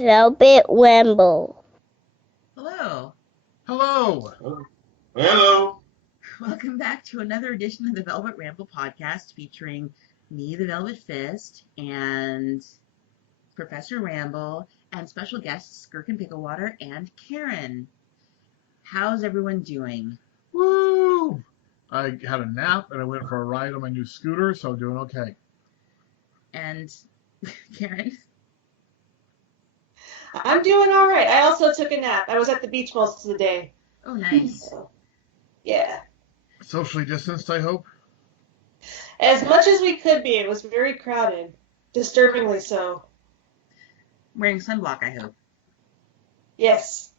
Velvet Ramble. Hello. Hello. Hello. Welcome back to another edition of the Velvet Ramble Podcast featuring me, the Velvet Fist, and Professor Ramble, and special guests Gherkin Picklewater and Karen. How's everyone doing? Woo! I had a nap and I went for a ride on my new scooter, so I'm doing okay. And Karen? I'm doing all right. I also took a nap. I was at the beach most of the day. Oh, nice. So, yeah. Socially distanced, I hope? As much as we could be, it was very crowded. Disturbingly so. Wearing sunblock, I hope. Yes.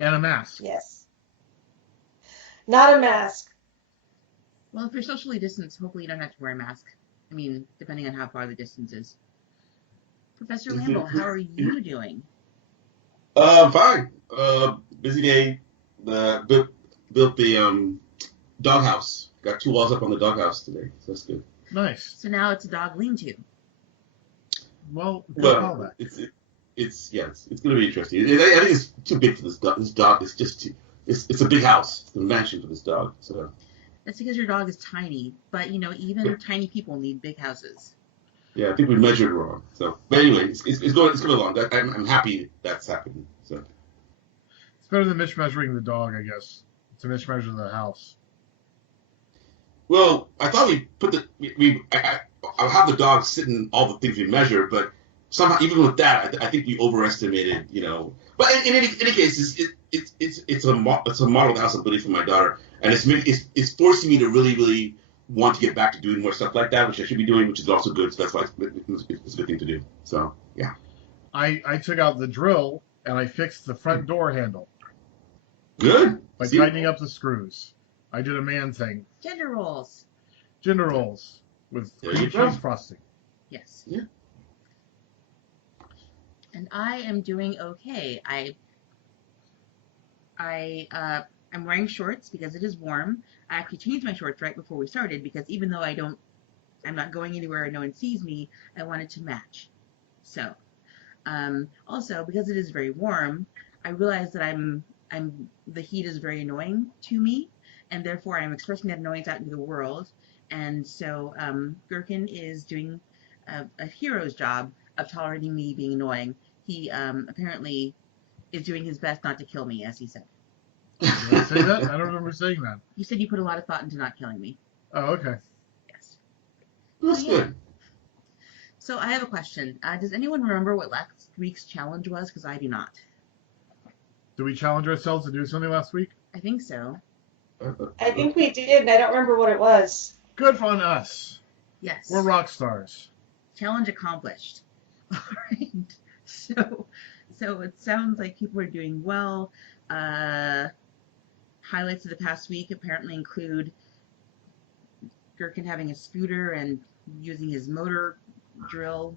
And a mask. Yes. Not a mask. Well, if you're socially distanced, hopefully you don't have to wear a mask. I mean, depending on how far the distance is. Professor Ramble, how are you doing? Fine. Busy day. Built the doghouse. Got 2 walls up on the doghouse today, so that's good. Nice. So now it's a dog lean-to. Well, Well, it's going to be interesting. I think it's too big for this dog. This dog is just too. It's a big house. It's a mansion for this dog. So. That's because your dog is tiny, but even tiny people need big houses. Yeah, I think we measured wrong. So, but anyway, it's going along. I'm happy that's happening. So. It's better than mismeasuring the dog, I guess. To mismeasure the house. Well, I thought we put I'll have the dog sitting all the things we measure, but somehow even with that, I think we overestimated. But in any case, it's a model house I'm building for my daughter, and it's forcing me to really want to get back to doing more stuff like that, which I should be doing, which is also good. So that's why it's a good thing to do. So yeah. I took out the drill and I fixed the front door handle. Good. By tightening up the screws. I did a man thing. Gender roles. Gender rolls with cream cheese frosting. Yes. Yeah. And I am doing okay. I'm wearing shorts because it is warm. I actually changed my shorts right before we started because even though I'm not going anywhere and no one sees me, I wanted to match. So, also because it is very warm, I realize that the heat is very annoying to me, and therefore I'm expressing that annoyance out into the world. And so, Gherkin is doing a hero's job of tolerating me being annoying. He apparently is doing his best not to kill me, as he said. Did I say that? I don't remember saying that. You said you put a lot of thought into not killing me. Oh, okay. Yes. That's good. So I have a question. Does anyone remember what last week's challenge was? Because I do not. Did we challenge ourselves to do something last week? I think so. I think we did, and I don't remember what it was. Good on us. Yes. We're rock stars. Challenge accomplished. All right. So it sounds like people are doing well. Highlights of the past week apparently include Gherkin having a scooter and using his motor drill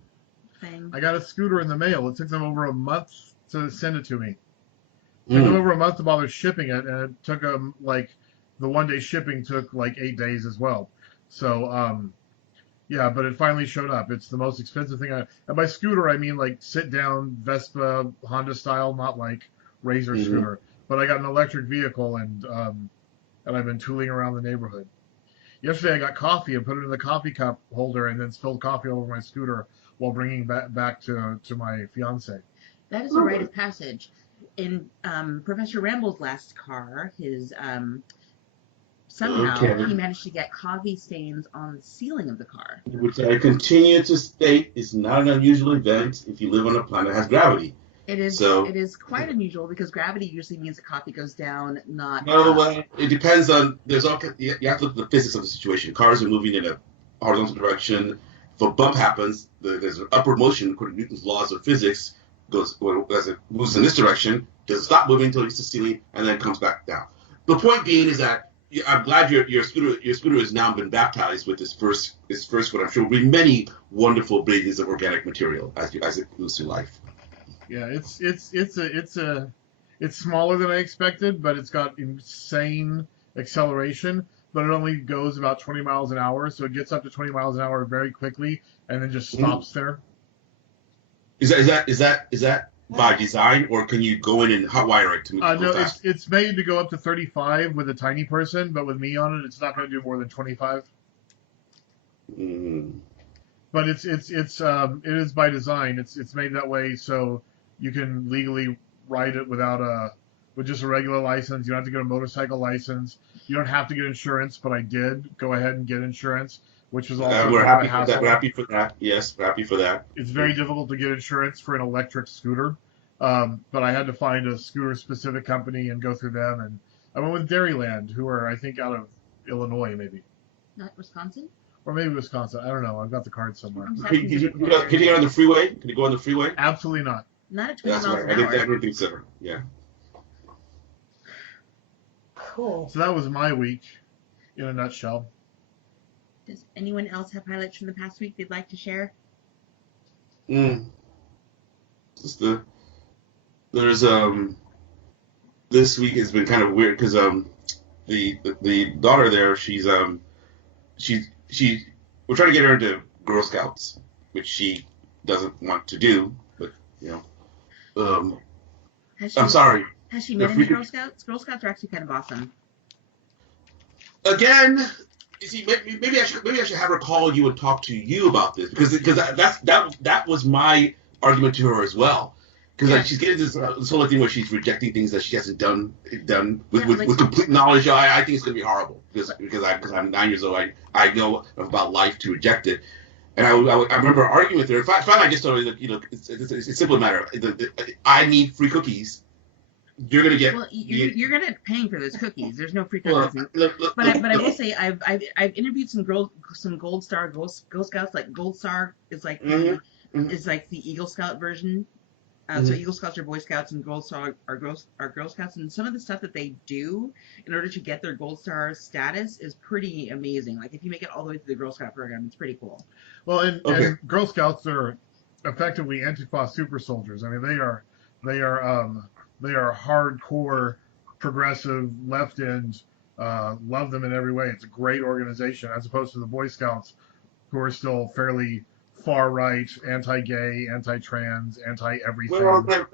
thing. I got a scooter in the mail. It took them over a month to send it to me. It took them over a month to bother shipping it, and it took them, the one-day shipping took 8 days as well. So, yeah, but it finally showed up. It's the most expensive thing. And by scooter, I mean, sit-down Vespa, Honda style, not Razor scooter. But I got an electric vehicle, and I've been tooling around the neighborhood. Yesterday, I got coffee and put it in the coffee cup holder and then spilled coffee all over my scooter while bringing back to my fiance. That is a rite of passage. In Professor Ramble's last car, somehow he managed to get coffee stains on the ceiling of the car. Which I continue to state is not an unusual event if you live on a planet that has gravity. It is. So, it is quite unusual because gravity usually means that coffee goes down, not. No, well, it depends on. You have to look at the physics of the situation. Cars are moving in a horizontal direction. If a bump happens, there's an upward motion according to Newton's laws of physics. As it moves in this direction, doesn't stop moving until it hits the ceiling and then comes back down. The point being is that I'm glad your scooter has now been baptized with this first what I'm sure will be many wonderful babies of organic material as it moves through life. Yeah, it's smaller than I expected, but it's got insane acceleration. But it only goes about 20 miles an hour, so it gets up to 20 miles an hour very quickly, and then just stops there. Is that by design, or can you go in and hotwire it to go No, fast? it's made to go up to 35 with a tiny person, but with me on it, it's not going to do more than 25. Mm. But it is by design. It's made that way so you can legally ride it with just a regular license. You don't have to get a motorcycle license. You don't have to get insurance, but I did go ahead and get insurance, which was also We're a happy for hassle. that. We're happy for that. Yes, we're happy for that. It's very difficult to get insurance for an electric scooter, but I had to find a scooter-specific company and go through them. And I went with Dairyland, who are, I think, out of Illinois, maybe. Not Wisconsin? Or maybe Wisconsin. I don't know. I've got the card somewhere. Can you get on the freeway? Can you go on the freeway? Absolutely not. Not at 20 That's miles right. an hour. I didn't think so. Yeah. Cool. So that was my week in a nutshell. Does anyone else have highlights from the past week they'd like to share? Just there's this week has been kind of weird because the daughter there, she's we're trying to get her into Girl Scouts, which she doesn't want to do, but I'm sorry. Has she met any Girl Scouts? Girl Scouts are actually kind of awesome. Again, you see, maybe I should have her call you and talk to you about this because that was my argument to her as well. Because like she's getting this whole thing where she's rejecting things that she hasn't done with complete knowledge. I think it's going to be horrible because I'm 9 years old. I know about life to reject it. And I remember arguing with her. Finally, I just told her that it's a simple matter. I need free cookies. You're gonna get. Well, you're gonna end up paying for those cookies. There's no free cookies. But I will say I've interviewed some Gold Star Girl Scouts. Like Gold Star is like is like the Eagle Scout version. So Eagle Scouts are Boy Scouts and Gold Star are Girl Scouts. And some of the stuff that they do in order to get their Gold Star status is pretty amazing. Like if you make it all the way through the Girl Scout program, it's pretty cool. Well, and Girl Scouts are effectively Antifa super soldiers. I mean, they are hardcore, progressive, left end. Love them in every way. It's a great organization as opposed to the Boy Scouts, who are still fairly far right, anti-gay, anti-trans, anti-everything. Well, they're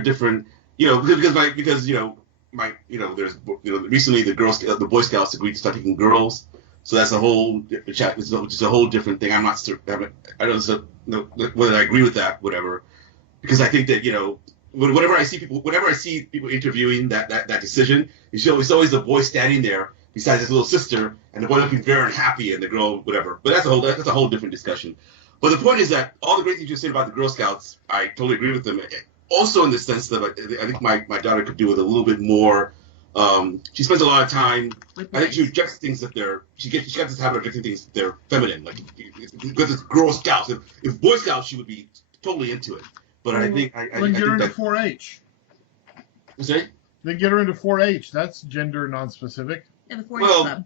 different. Because there's recently the Boy Scouts agreed to start taking girls. So that's a whole chat. It's a whole different thing. I'm not certain. I don't know whether I agree with that. Whatever, because I think that whenever I see people interviewing that decision, it's always the boy standing there besides his little sister, and the boy looking very unhappy, and the girl whatever. But that's a whole different discussion. But the point is that all the great things you said about the Girl Scouts, I totally agree with them. Also, in the sense that I think my daughter could do with a little bit more. She spends a lot of time. I think she rejects things that she got this habit of rejecting things that they're feminine. Like because it's Girl Scouts. If Boy Scouts, she would be totally into it. But I think then get her into 4-H. You say? Then get her into 4-H. That's gender non-specific. Yeah, the 4-H club.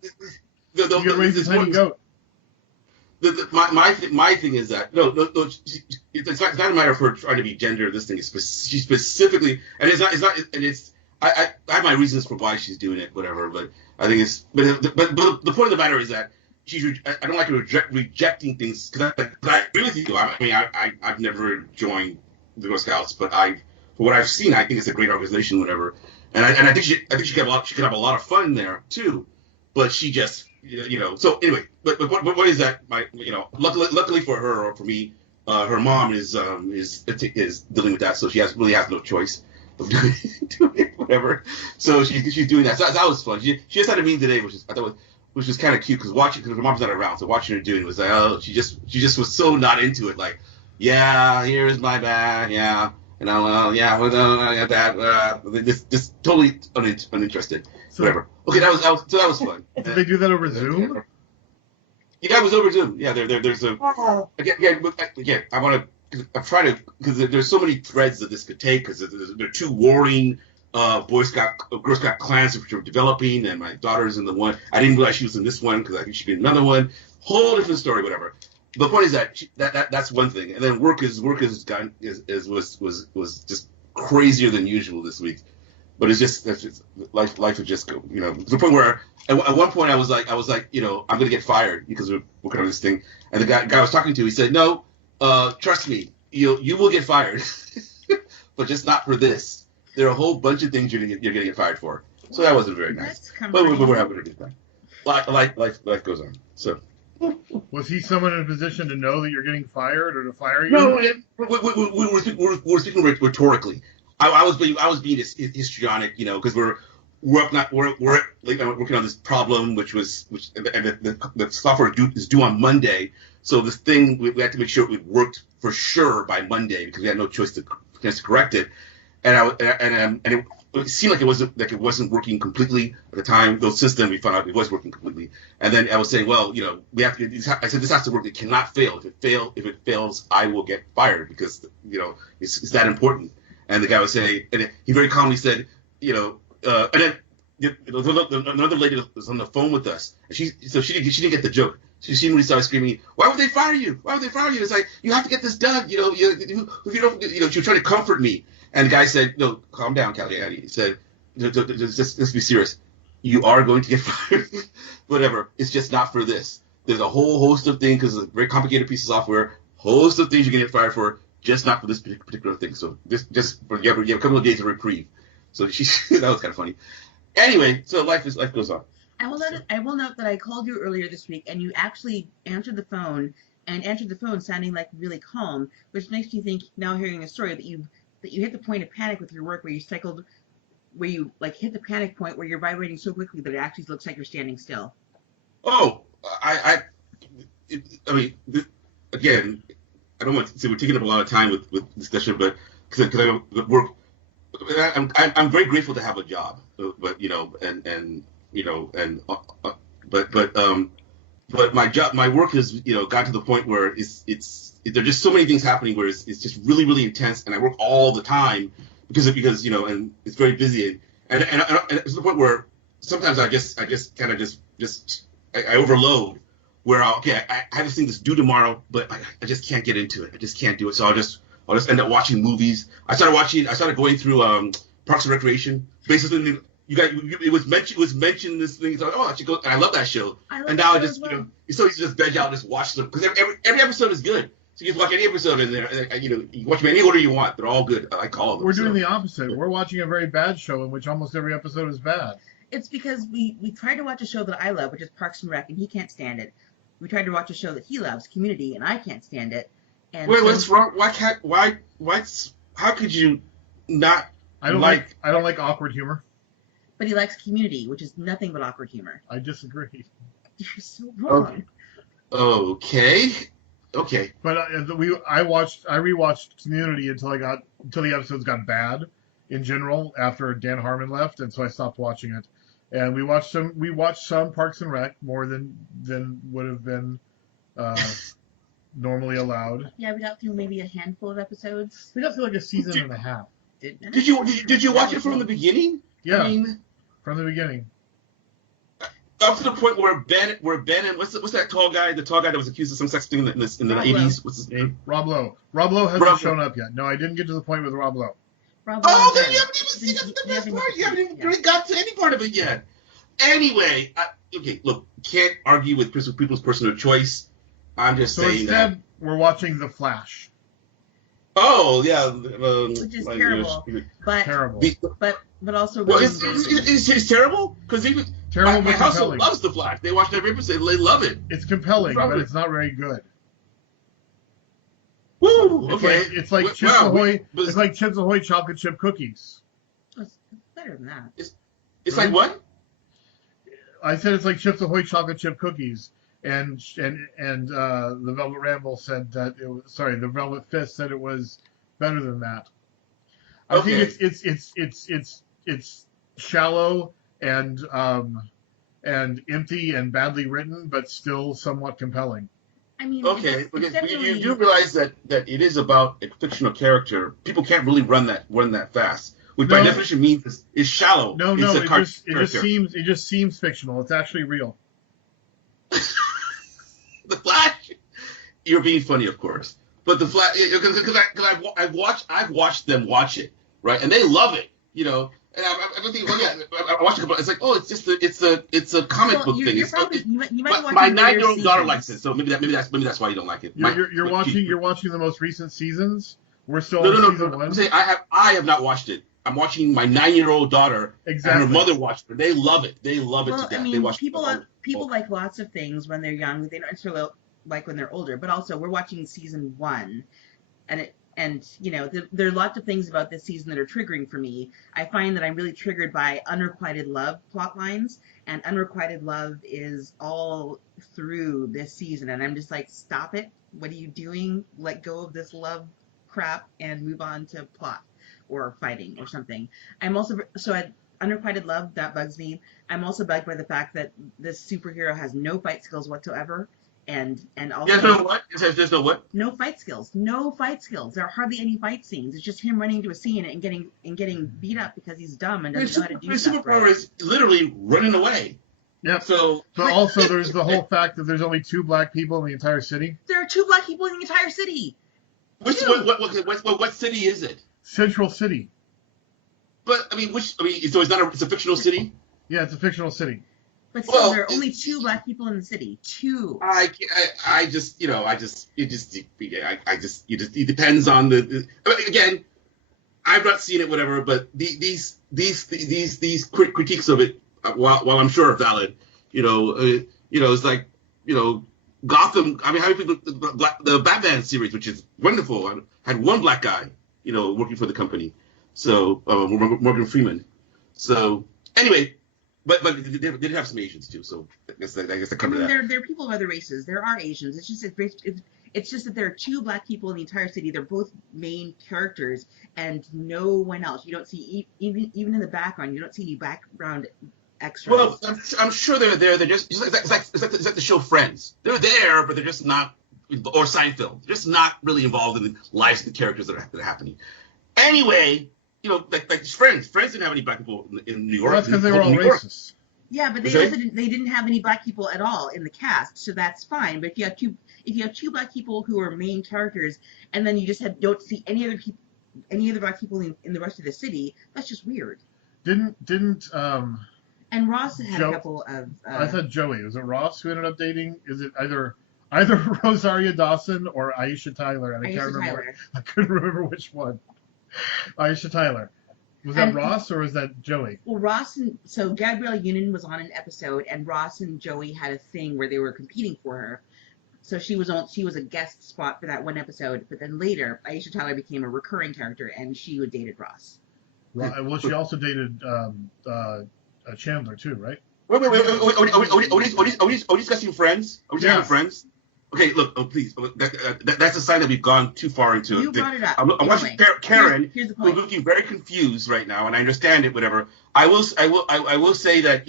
You can raise a tiny goat. My thing is that no, it's not a matter of her trying to be gender. This thing is she specifically, and I have my reasons for why she's doing it, whatever. But I think but the point of the matter is that I don't like her rejecting things because I agree with you. I've never joined the Girl Scouts, but for what I've seen, I think it's a great organization, whatever. And I think she could have a lot of fun there too. But she just so anyway, but what is that? Luckily for her or for me, her mom is dealing with that, so she really has no choice of doing it, whatever. So she's doing that. So that was fun. She just had a meeting today, which was kind of cute because her mom's not around, so watching her doing it was like, she just was so not into it. Like, yeah, here's my bag, yeah, and just totally uninterested. So, whatever. Okay, that was fun. Did they do that over Zoom? Yeah, it was over Zoom. Yeah, there's a again. I want to. I'm trying to because there's so many threads that this could take because there are two warring Girl Scout clans which are developing, and my daughter's in the one. I didn't realize she was in this one because I think she'd be in another one. Whole different story, whatever. The point is that that's one thing, and then work was just crazier than usual this week. But it's just life would just go, to the point where at one point I was like, I'm gonna get fired because we're working on this thing. And the guy I was talking to, he said, no, trust me, you will get fired, but just not for this. There are a whole bunch of things you're going to get fired for. So that wasn't very nice. But we're having a good time. Life goes on. So. Was he someone in a position to know that you're getting fired or to fire you? No, we're speaking rhetorically. I was being histrionic, because we're working on this problem, which the software is due on Monday. So this thing we had to make sure it worked for sure by Monday because we had no choice to correct it. And it seemed like it wasn't working completely at the time. Those systems, we found out it was working completely. And then I was saying, well, we have to. I said this has to work. It cannot fail. If it fails, I will get fired because it's that important. And the guy was saying, and he very calmly said, and then another lady was on the phone with us, and she didn't get the joke. She immediately started screaming, "Why would they fire you? Why would they fire you?" It's like, you have to get this done. If you don't, she was trying to comfort me. And the guy said, "No, calm down, Kelly." He said, "Just be serious. You are going to get fired. Whatever. It's just not for this. There's a whole host of things because it's a very complicated piece of software. Host of things you're going to get fired for, just not for this particular thing. So just you have a couple of days of reprieve." So that was kind of funny. Anyway, so life goes on. I will note that I called you earlier this week, and you actually answered the phone sounding like really calm, which makes me think now hearing the story that you hit the point of panic with your work where you hit the panic point where you're vibrating so quickly that it actually looks like you're standing still. Oh, again, I don't want to say we're taking up a lot of time with discussion, but because I work, I'm very grateful to have a job, but my work has got to the point where there are just so many things happening where it's just really, really intense, and I work all the time because and it's very busy, and it's to the point where sometimes I overload where I have this thing that's due tomorrow, but I just can't get into it. I just can't do it. So I'll just end up watching movies. I started going through Parks and Recreation. Basically, it was mentioned this thing. So I should go. And I love that show. And now it's so easy to just veg out and just watch them because every episode is good. So you just watch any episode in there. You watch them any order you want. They're all good. I like all of them. We're doing the opposite. We're watching a very bad show in which almost every episode is bad. It's because we tried to watch a show that I love, which is Parks and Rec, and he can't stand it. We tried to watch a show that he loves, Community, and I can't stand it. And wait, what's wrong? How could you not? I don't like awkward humor. But he likes Community, which is nothing but awkward humor. I disagree. You're so wrong. Okay. But I rewatched Community until the episodes got bad in general after Dan Harmon left, and so I stopped watching it. And we watched some Parks and Rec more than would have been normally allowed. Yeah, we got through maybe a handful of episodes. We got through like a season and a half. Did you watch it from the beginning? Yeah, from the beginning. Up to the point where Ben and what's that tall guy? The tall guy that was accused of some sex thing in the 80s. What's his name? Rob Lowe. Rob Lowe hasn't shown up yet. No, I didn't get to the point with Rob Lowe. Then you haven't even seen the best part. You haven't even really got to any part of it yet. Anyway, look, can't argue with people's personal choice. I'm just saying instead, we're watching The Flash. Oh yeah, which is terrible. But also. Well, it's terrible because even my household loves The Flash. They watch every episode. They love it. It's compelling, but it's not very good. Woo! Okay. It's like Chips Ahoy. It's like Chips Ahoy chocolate chip cookies. It's better than that. It's like what? I said it's like Chips Ahoy chocolate chip cookies, and the Velvet Ramble said that it was, the Velvet Fist said it was better than that. I think it's shallow and empty and badly written, but still somewhat compelling. I mean, okay, you do realize that it is about a fictional character. People can't really run that fast. Which by definition means is shallow. No, it just seems fictional. It's actually real. The Flash, you're being funny, of course, but the Flash, because I've watched them watch it, right, and they love it. And I'm thinking, well, yeah, I watched a couple. It's like, oh, it's a comic book thing. You're probably, you might be watching My later 9-year-old daughter seasons. likes it, so maybe that's why you don't like it. You're watching the most recent seasons. We're still No, on season one. I'm saying I have not watched it. I'm watching my 9-year-old daughter and her mother watch it. They love it. They love it to death. I mean, they watch people like lots of things when they're young. They don't necessarily like when they're older. But also, we're watching season 1, and you know, there are lots of things about this season that are triggering for me. I find that I'm really triggered by unrequited love plot lines, and unrequited love is all through this season. And I'm just like, stop it. What are you doing? Let go of this love crap and move on to plot or fighting or something. I'm also unrequited love, that bugs me. I'm also bugged by the fact that this superhero has no fight skills whatsoever, and also there's no what? There's no what? No fight skills. There are hardly any fight scenes. It's just him running into a scene and getting beat up because he's dumb and doesn't know how to do His stuff. superpower is literally running away. Yeah. So But also, there's the whole fact that there's only 2 black people in the entire city. There are 2 black people in the entire city. what city is it? Central City. But so it's a fictional city. Yeah, it's a fictional city. But still, there are only 2 black people in the city. 2. It depends on again. I've not seen it, whatever. But these critiques of it, while I'm sure are valid, it's like, Gotham. I mean, how many people? The Batman series, which is wonderful, had 1 black guy, working for the company. So Morgan Freeman. So anyway. But they did have some Asians too, so I guess I come to that. There are people of other races. There are Asians. It's just that there are 2 black people in the entire city. They're both main characters, and no one else. You don't see even in the background. You don't see any background extras. Well, I'm sure they're there. They're just it's like the show Friends. They're there, but they're just not, or Seinfeld. They're just not really involved in the lives of the characters that are happening. Anyway. Like Friends. Friends didn't have any black people in New York. Well, that's because they were all racist. Yeah, but they didn't have any black people at all in the cast, so that's fine. But if you have two black people who are main characters, and then you just don't see any other black people in the rest of the city, that's just weird. Didn't And Ross had a couple of. I thought Joey. Was it Ross who ended up dating? Is it either Rosario Dawson or Aisha Tyler? I can't remember. I couldn't remember which one. Aisha Tyler. Was that Ross or was that Joey? Well, so Gabrielle Union was on an episode, and Ross and Joey had a thing where they were competing for her. So she was a guest spot for that one episode, but then later Aisha Tyler became a recurring character, and she dated Ross. Well, she also dated Chandler too, right? Wait. Are we discussing Friends? Are we discussing Friends? Okay, look, please. That's a sign that we've gone too far into it. You brought it up. I'm watching Karen, Here's the point. who's looking very confused right now, and I understand it. Whatever. I will say that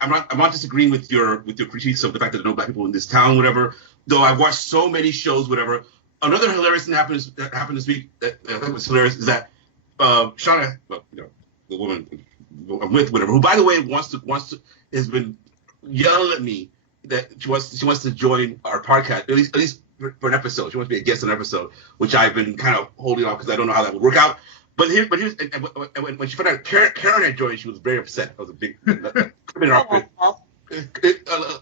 I'm not disagreeing with your critiques of the fact that there are no black people in this town, whatever. Though I've watched so many shows, whatever. Another hilarious thing that happened this week that I thought was hilarious is that Shauna, the woman I'm with, whatever, who by the way wants to has been yelling at me that she wants to join our podcast at least for an episode. She wants to be a guest on an episode, which I've been kind of holding off because I don't know how that would work out. But when she found out Karen had joined, she was very upset. I was a big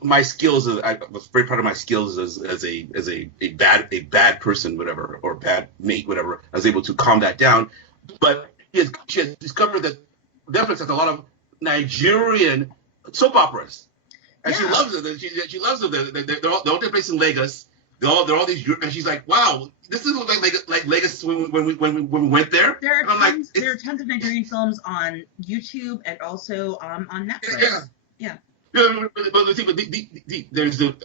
my skills. I was very proud of my skills as a bad person, whatever, or bad mate, whatever. I was able to calm that down. But she has discovered that Netflix has a lot of Nigerian soap operas. And she loves it. She loves them. They're all take place in Lagos. They're all these. And she's like, "Wow, this doesn't look like Lagos when we went there." There are tons of Nigerian films on YouTube and also on Netflix. Yeah. But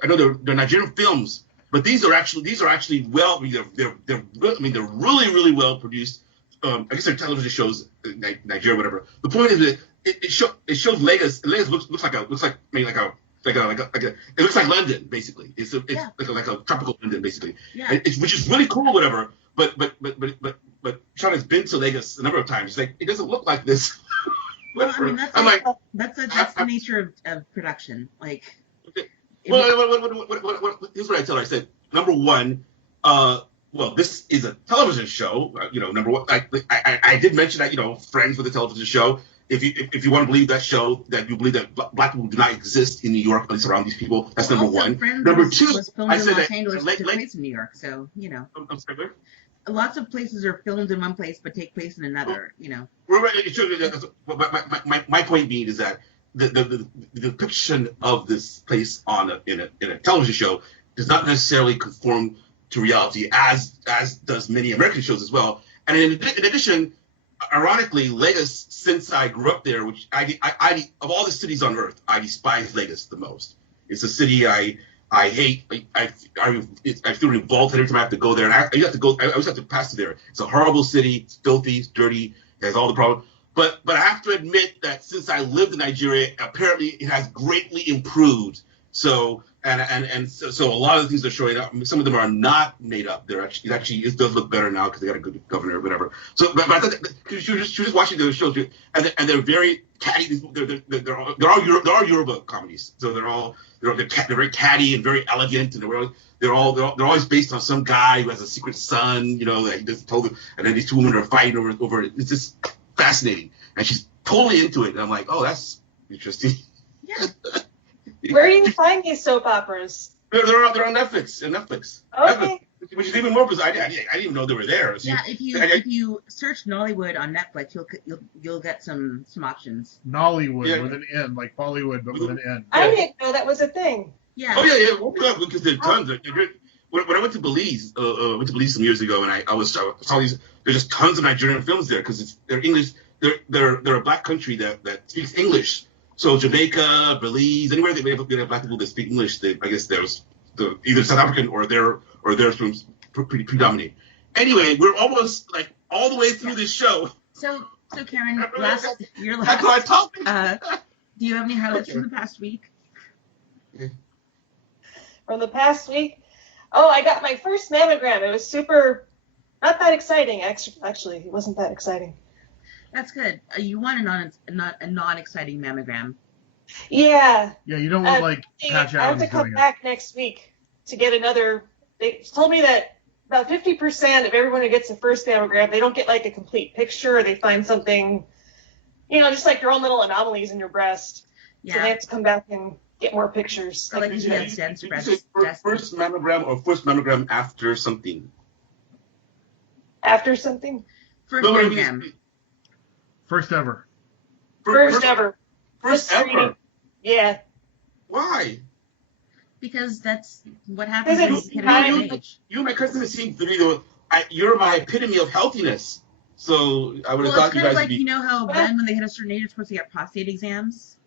I know they're Nigerian films, but these are actually well. They're really well produced. I guess they're television shows, Nigeria, whatever. The point is that it shows Lagos. Lagos looks like it looks like London, basically. It's like a tropical London, basically. Yeah. Which is really cool, whatever. But Shauna's been to Lagos a number of times. She's like, it doesn't look like this. Well, I mean, that's the nature of production. Like, here's what I tell her. I said, number one, this is a television show. Number one, I did mention that Friends with a television show. if you want to believe that show, that you believe that black people do not exist in New York, at least around these people. That's number one. Number two, was filmed I in said Los that Angeles, but took place in New York, so I'm sorry, where? lots of places are filmed in one place but take place in another. My point being is that the depiction of this place in a television show does not necessarily conform to reality, as does many American shows as well. And in addition, ironically, Lagos, since I grew up there, which I of all the cities on earth, I despise Lagos the most. It's a city I hate. I feel revolted every time I have to go there, and I always have to pass through there. It's a horrible city. It's filthy. It's dirty. It has all the problems. But I have to admit that since I lived in Nigeria, apparently it has greatly improved. So so a lot of the things they're showing up, some of them are not made up. It does look better now because they got a good governor or whatever. So, but I thought that, she was just watching the shows, and they're very catty. They're all Yoruba comedies. So they're very catty and very elegant, and they're always based on some guy who has a secret son, that he just told them, and then these two women are fighting over it. It's just fascinating, and she's totally into it. And I'm like, oh, that's interesting. Yeah. Where do you find these soap operas? They're on Netflix. Okay. Which is even more because I didn't even know they were there. So, yeah, if you search Nollywood on Netflix, you'll get some options. Nollywood with an N, like Bollywood, but with an N. I didn't know that was a thing. Yeah. Oh yeah, because there's tons. When I went to Belize, some years ago, and I saw these. There's just tons of Nigerian films there because they're English. They're a black country that speaks English. So Jamaica, Belize, anywhere they have black people that speak English, I guess there's either South African or their films predominate. Anyway, we're almost like all the way through this show. So Karen, your last. That's what I talked. Do you have any highlights from the past week? From the past week? Oh, I got my first mammogram. It was not that exciting. Actually, it wasn't that exciting. That's good. You want a non-exciting mammogram. Yeah. Yeah, you don't want Patch Adams. I have to come back next week to get another. They told me that about 50% of everyone who gets the first mammogram, they don't get like a complete picture, or they find something, just like your own little anomalies in your breast. Yeah. So they have to come back and get more pictures. Did you say first mammogram or first mammogram after something? After something? First mammogram. First ever. First ever. First ever? Yeah. Why? Because that's what happens when you hit a age. You and my cousin have seen the video. You're my epitome of healthiness. So I would have thought you guys would be... you know how then when they hit a certain age, you're supposed to get prostate exams?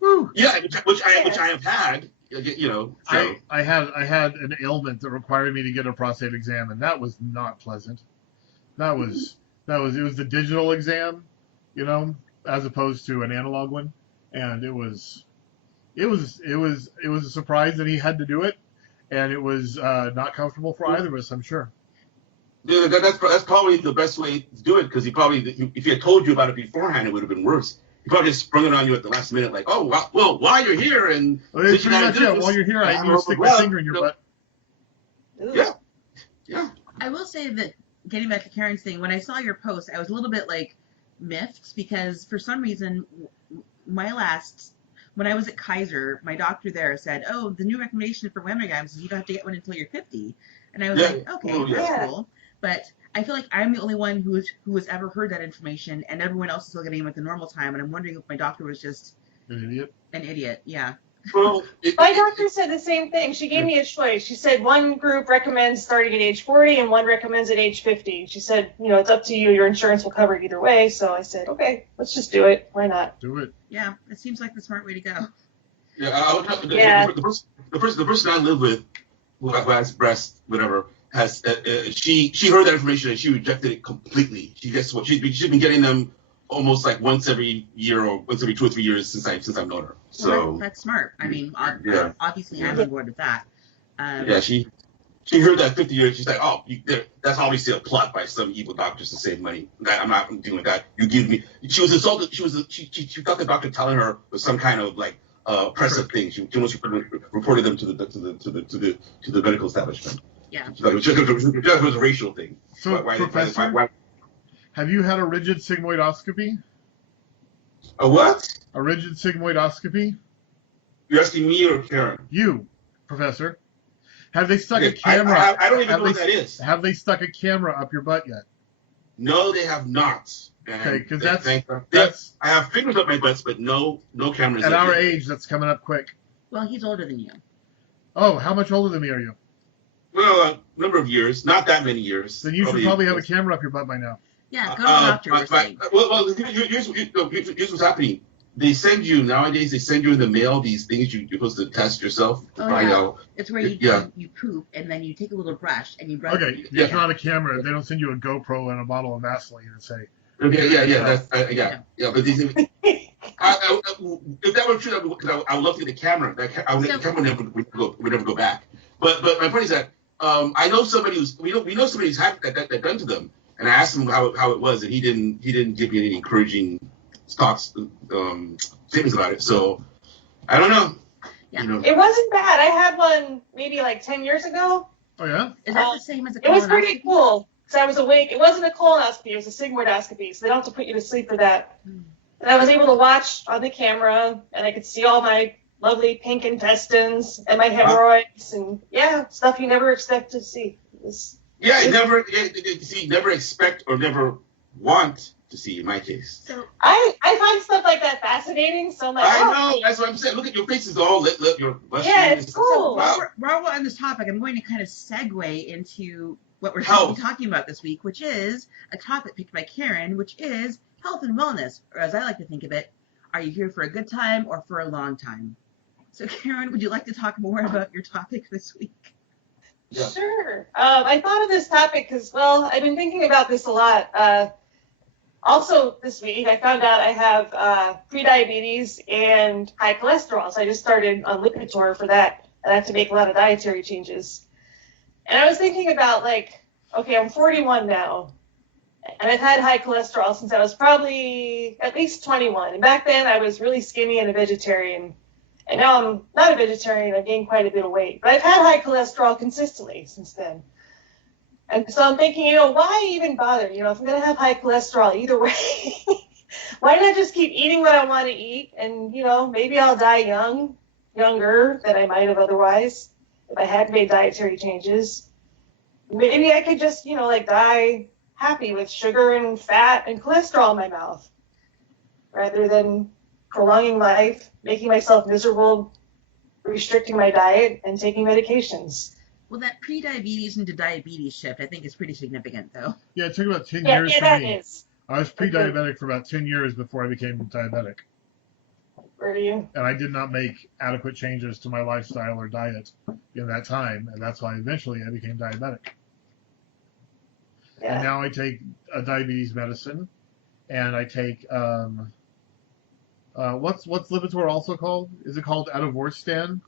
Woo. Yeah, which I have had. So. I had an ailment that required me to get a prostate exam, and that was not pleasant. It was the digital exam, as opposed to an analog one, and it was a surprise that he had to do it, and it was not comfortable for either of us, I'm sure. Yeah, that's probably the best way to do it, because if he had told you about it beforehand, it would have been worse. He probably just sprung it on you at the last minute, like, oh, well, while you're here, and while you're here, I need to stick my finger in your butt. Yeah. I will say that, getting back to Karen's thing, when I saw your post, I was a little bit miffed, because for some reason, when I was at Kaiser, my doctor there said, oh, the new recommendation for mammograms is you don't have to get one until you're 50. And I was like, okay, that's cool. But I feel like I'm the only one who has ever heard that information, and everyone else is still getting them at the normal time. And I'm wondering if my doctor was just an idiot. Yeah. Well, my doctor said the same thing. She gave me a choice. She said one group recommends starting at age 40 and one recommends at age 50. She said, it's up to you. Your insurance will cover it either way. So I said, okay, let's just do it. Why not? Do it. Yeah, it seems like the smart way to go. Yeah, the person I live with, who has breast, whatever, has she heard that information and she rejected it completely. She's been getting them almost like once every year or once every 2 or 3 years since I've known her. So that's smart. I mean, obviously I'm on board with that. She heard that 50 years. She's like, oh, that's obviously a plot by some evil doctors to save money. I'm not dealing with that. You give me. She was insulted. She thought the doctor telling her was some kind of oppressive thing. She almost reported them to the medical establishment. Yeah. It was a racial thing. So, Professor, have you had a rigid sigmoidoscopy? A what? A rigid sigmoidoscopy? You're asking me or Karen? You, Professor. Have they stuck a camera? I don't even know what that is. Have they stuck a camera up your butt yet? No, they have not. Okay, because that's I have fingers up my butts, but no cameras. At our age, that's coming up quick. Well, he's older than you. Oh, how much older than me are you? Well, a number of years, not that many years. Then you should probably have a camera up your butt by now. Yeah, go to the doctor. Well, here's what's happening. They send you nowadays. They send you in the mail these things you're supposed to test yourself to find out. It's where you poop and then you take a little brush and you brush. Okay, it's not a camera. They don't send you a GoPro and a bottle of Vaseline and say. But But these. If that were true, I would love to get the camera. The camera would never go back. But my point is that I know somebody we know somebody who's had that done to them, and I asked him how it was, and he didn't give me any encouraging thoughts, statements about it. So I don't know. Yeah. It wasn't bad. I had one maybe like 10 years ago. Oh yeah. Is that the same as a colonoscopy? It was pretty cool because I was awake. It wasn't a colonoscopy. It was a sigmoidoscopy, so they don't have to put you to sleep for that. And I was able to watch on the camera, and I could see all my lovely pink intestines and my hemorrhoids and stuff you never expect to see. Never expect or never want to see in my case. So I find stuff like that fascinating. So I'm like, I know, that's what I'm saying. Look at your faces all lit. It's cool. So while we're on this topic, I'm going to kind of segue into what we're talking about this week, which is a topic picked by Karen, which is health and wellness, or as I like to think of it, are you here for a good time or for a long time? So Karen, would you like to talk more about your topic this week? Yeah. Sure. I thought of this topic because, I've been thinking about this a lot. Also this week, I found out I have prediabetes and high cholesterol, so I just started on Lipitor for that, and I have to make a lot of dietary changes. And I was thinking about, I'm 41 now, and I've had high cholesterol since I was probably at least 21. And back then, I was really skinny and a vegetarian. And now I'm not a vegetarian. I've gained quite a bit of weight. But I've had high cholesterol consistently since then. And so I'm thinking, why even bother? If I'm going to have high cholesterol either way, why not just keep eating what I want to eat? And, maybe I'll die younger than I might have otherwise if I had made dietary changes. Maybe I could just, die happy with sugar and fat and cholesterol in my mouth rather than prolonging life, making myself miserable, restricting my diet, and taking medications. Well, that pre-diabetes into diabetes shift, I think, is pretty significant, though. Yeah, it took about 10 years for that me. Is. I was pre-diabetic for about 10 years before I became diabetic. Were you? And I did not make adequate changes to my lifestyle or diet in that time, and that's why eventually I became diabetic. Yeah. And now I take a diabetes medicine, and I take what's Lipitor also called? Is it called Atorvastatin?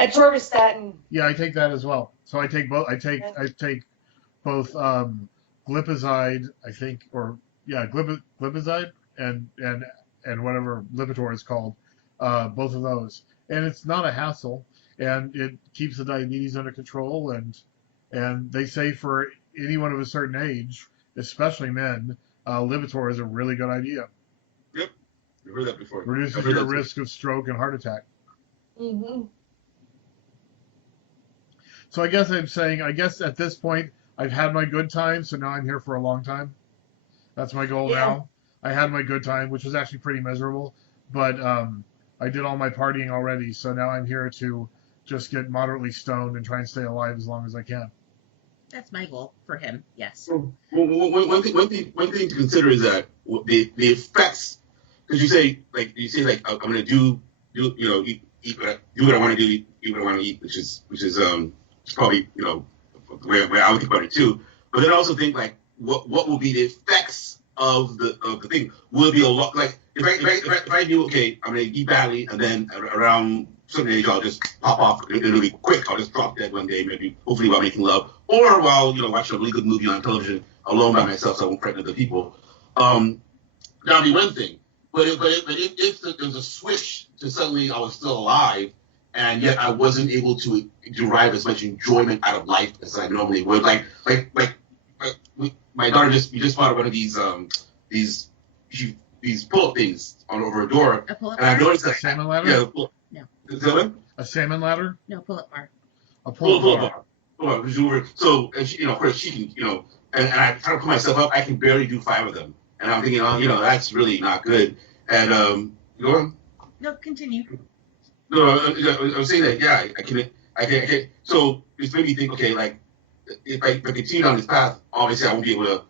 Atorvastatin. Yeah, I take that as well. So I take both. I take both glipizide, I think, glipizide and whatever Lipitor is called. Both of those, and it's not a hassle, and it keeps the diabetes under control. And they say for anyone of a certain age, especially men, Lipitor is a really good idea. Yep, I've heard that before. Reduces your risk of stroke and heart attack. Mm-hmm. So I guess I'm saying, at this point, I've had my good time, so now I'm here for a long time. That's my goal now. I had my good time, which was actually pretty miserable, but I did all my partying already, so now I'm here to just get moderately stoned and try and stay alive as long as I can. That's my goal for him, yes. Well, one thing to consider is that the effects, because you say I'm going to do what I want to do, eat what I want to eat, which is probably the way I would think about it too. But then I also think what will be the effects of the thing? Will it be a lot if I do I'm going to eat badly and then around certain age I'll just pop off. It'll be quick. I'll just drop dead one day, maybe hopefully while making love, or while watching a really good movie on television alone by myself, so I won't threaten other people. That'll be one thing. But if there's a switch to suddenly I was still alive, and yet I wasn't able to derive as much enjoyment out of life as I normally would. My daughter just bought one of these these pull-up things on over a door, A pull-up and I bar? noticed A that salmon ladder? yeah, No. is that what? A salmon ladder? No, pull-up bar. A Pull-up pull-up bar. bar. Pull-up bar. So, and she, of course, she can, and I try to put myself up. I can barely do 5 of them, and I'm thinking, that's really not good. And go on. No, continue. No, I'm saying that, yeah, I can. So it's made me think, okay, like, if I continue on this path, obviously I won't be able to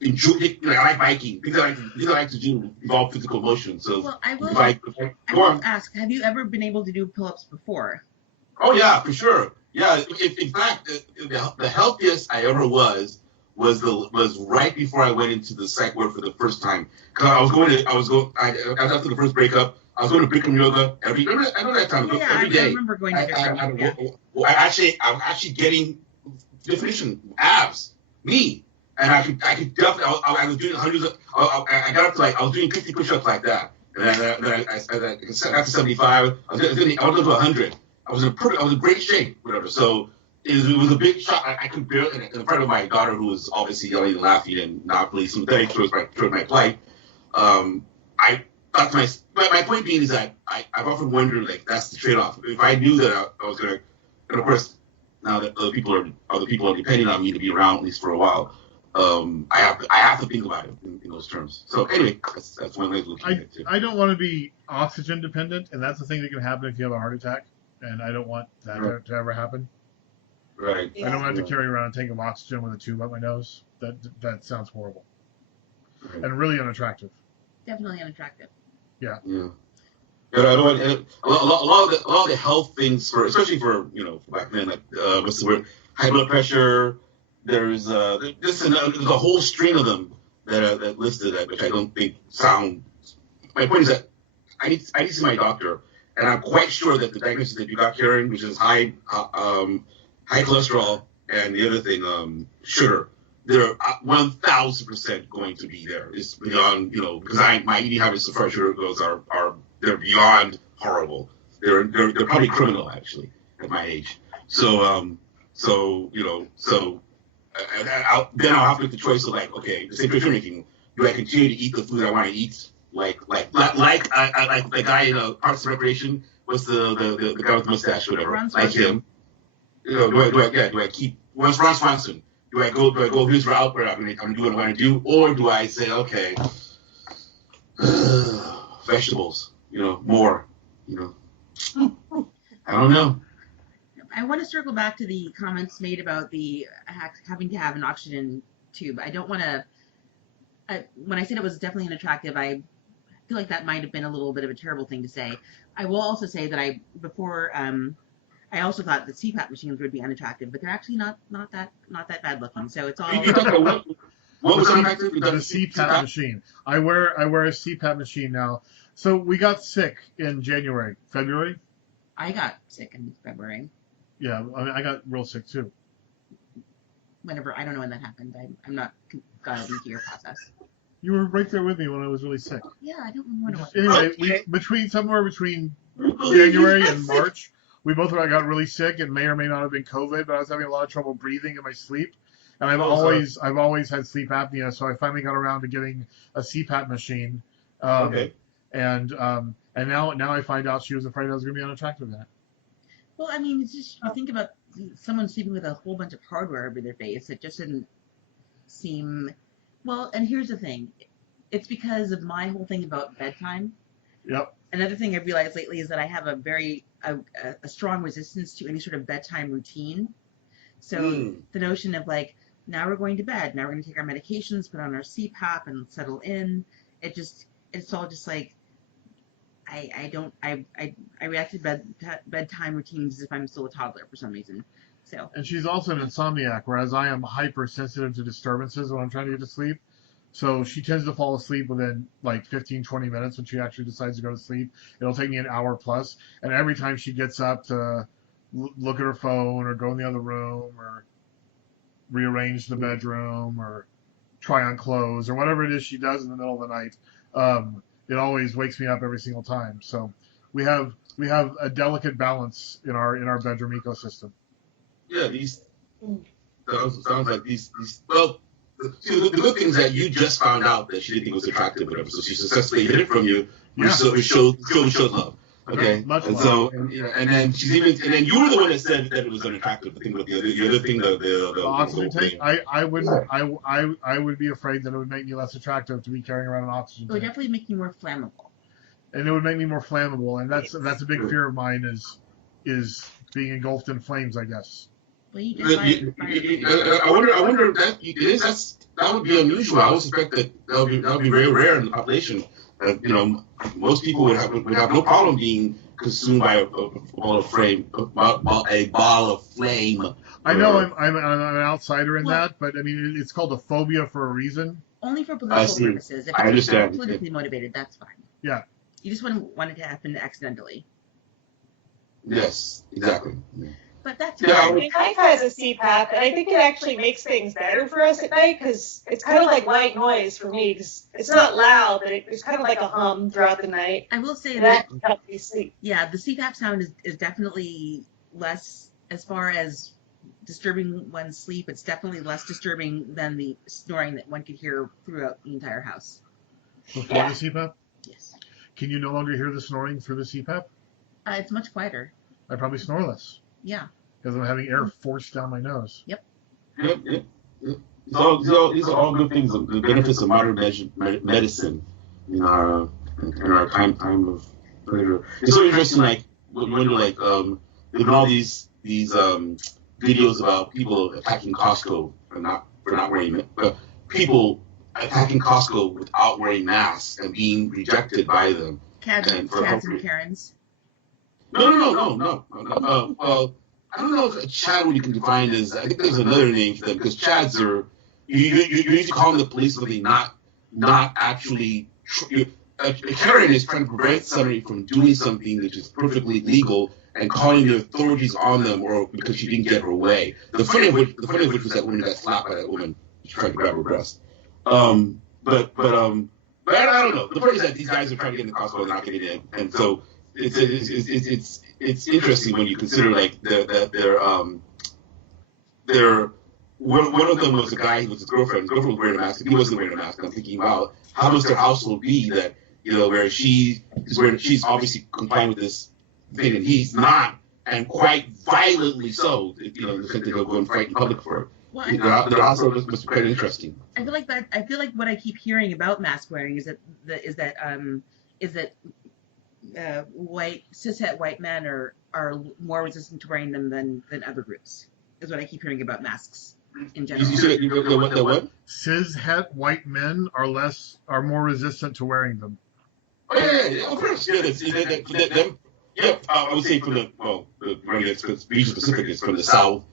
enjoy. I like biking. Things I like to do involve physical motion. So Well, I will. if I go will on. ask: have you ever been able to do pull-ups before? Oh yeah, for sure. Yeah, in fact, the healthiest I ever was right before I went into the psych ward for the first time. Cause I was after the first breakup. I was going to Bikram yoga I know that time. Yeah, every day. I remember going to Bikram yoga. I'm actually getting definition abs, me, and I could definitely. I was doing hundreds of. I got up to I was doing 50 push-ups like that, and then I got to 75. I was going to 100. I was in great shape, whatever. So it was a big shock. I could barely, in front of my daughter, who was obviously yelling and laughing and not really sympathetic towards my plight. I thought to my point being is that I've often wondered, like, that's the trade-off. If I knew that I was going to, and of course, now that other people are depending on me to be around at least for a while, I have to think about it in those terms. So anyway, that's one way of looking at it too. I don't want to be oxygen dependent, and that's the thing that can happen if you have a heart attack, and I don't want that to ever happen. Right. I don't have to carry around a tank of oxygen with a tube up my nose. That sounds horrible. Right. And really unattractive. Definitely unattractive. Yeah. But I don't. And a lot of the health things especially for back then, like what's the word? High blood pressure. There's there's a whole string of them that listed which I don't think sound. My point is that I need to see my doctor, and I'm quite sure that the diagnosis that you got, Karen, which is high cholesterol, and the other thing, sugar, they're 1,000% going to be there. It's beyond, because my eating habits as far as sugar goes they're beyond horrible. They're probably criminal actually at my age. Then I'll have to make the choice of okay, the same choice you're making. Do I continue to eat the food I want to eat? Like the guy in Parks and Recreation, what's the guy with the mustache, whatever, like him. Do I keep Ron Swanson? Do I go his route where I'm doing what I want to do, or do I say, okay, vegetables, more, I don't know. I want to circle back to the comments made about the having to have an oxygen tube. I don't want to. When I said it was definitely unattractive, I feel like that might have been a little bit of a terrible thing to say. I will also say that I also thought the CPAP machines would be unattractive, but they're actually not that bad looking. So it's all. What was unattractive? The CPAP machine. I wear a CPAP machine now. So we got sick in February. I got sick in February. Yeah, I got real sick too. Whenever, I don't know when that happened. I'm not got into your process. You were right there with me when I was really sick. Yeah, I don't remember when it was. Anyway, somewhere between January and March, we both got really sick. It may or may not have been COVID, but I was having a lot of trouble breathing in my sleep. And I've always had sleep apnea, so I finally got around to getting a CPAP machine. Okay. And now I find out she was afraid I was going to be unattractive in it. Well, I mean, it's just, you think about someone sleeping with a whole bunch of hardware over their face. It just didn't seem... Well, and here's the thing. It's because of my whole thing about bedtime. Yep. Another thing I've realized lately is that I have a strong resistance to any sort of bedtime routine. So the notion of now we're going to bed, now we're going to take our medications, put on our CPAP and settle in. It's all just I react to bedtime routines as if I'm still a toddler for some reason. So. And she's also an insomniac, whereas I am hypersensitive to disturbances when I'm trying to get to sleep. So she tends to fall asleep within 15-20 minutes when she actually decides to go to sleep. It'll take me an hour plus, and every time she gets up to look at her phone or go in the other room or rearrange the bedroom or try on clothes or whatever it is she does in the middle of the night, it always wakes me up every single time. So we have a delicate balance in our bedroom ecosystem. Yeah, sounds like these. Well, see, the good thing is that you just found out that she didn't think it was attractive, whatever. So she successfully hid it from you. You showed love. Okay, Much and love. so and then you were the one that said that it was unattractive. The thing with the other thing, the oxygen tank. thing. I would be afraid that it would make me less attractive to be carrying around an oxygen It would tank, definitely make you more flammable. and it would make me more flammable, and that's a big fear of mine is being engulfed in flames, I guess. Well, you just I wonder if that would be unusual. I would suspect that would be very rare in the population. Most people would have no problem being consumed by a ball of flame. I know I'm an outsider in that, but I mean it's called a phobia for a reason. Only for political purposes. If I understand. It's politically motivated, that's fine. Yeah. You just wouldn't want it to happen accidentally. Yes, exactly. Yeah. But that's I mean, life has a CPAP, and I think it actually makes things better for us at night because it's kind of like white noise for me because it's not loud, but it's kind of like a hum throughout the night. I will say that helps me sleep. Yeah, the CPAP sound is definitely less, as far as disturbing one's sleep, it's definitely less disturbing than the snoring that one could hear throughout the entire house. Before the CPAP? Yes. Can you no longer hear the snoring through the CPAP? It's much quieter. I probably snore less. Yeah. Because I'm having air forced down my nose. Yep. These are all good things. The benefits of modern medicine in our time of pleasure. It's so interesting. Like when there've been all these videos about people attacking Costco for not wearing it. People attacking Costco without wearing masks and being rejected by them. Cats and Karens. No. I don't know if a Chad would you can define as. I think there's another name for them because Chads are. You need to call the police something not actually. A Karen is trying to prevent somebody from doing something which is perfectly legal and calling the authorities on them or because she didn't get her way. The funny of which was that woman got slapped by that woman who tried to grab her breast. But I don't know. The point is that these guys are trying to get into Costco and not getting in, and so it's interesting when you consider like their one of them was a guy who was his girlfriend. His girlfriend was wearing a mask, and he wasn't wearing a mask. I'm thinking, wow, how must their household be that where she's obviously complying with this thing and he's not, and quite violently so. The fact that he'll go and fight in public for it. Well, their household must be quite interesting. I feel like what I keep hearing about mask wearing is that cishet white men are more resistant to wearing them than other groups. Is what I keep hearing about masks in general. You said the what? Cishet white men are more resistant to wearing them. Oh, yeah, of course. Yeah, I would say from the region Pacific is from the South,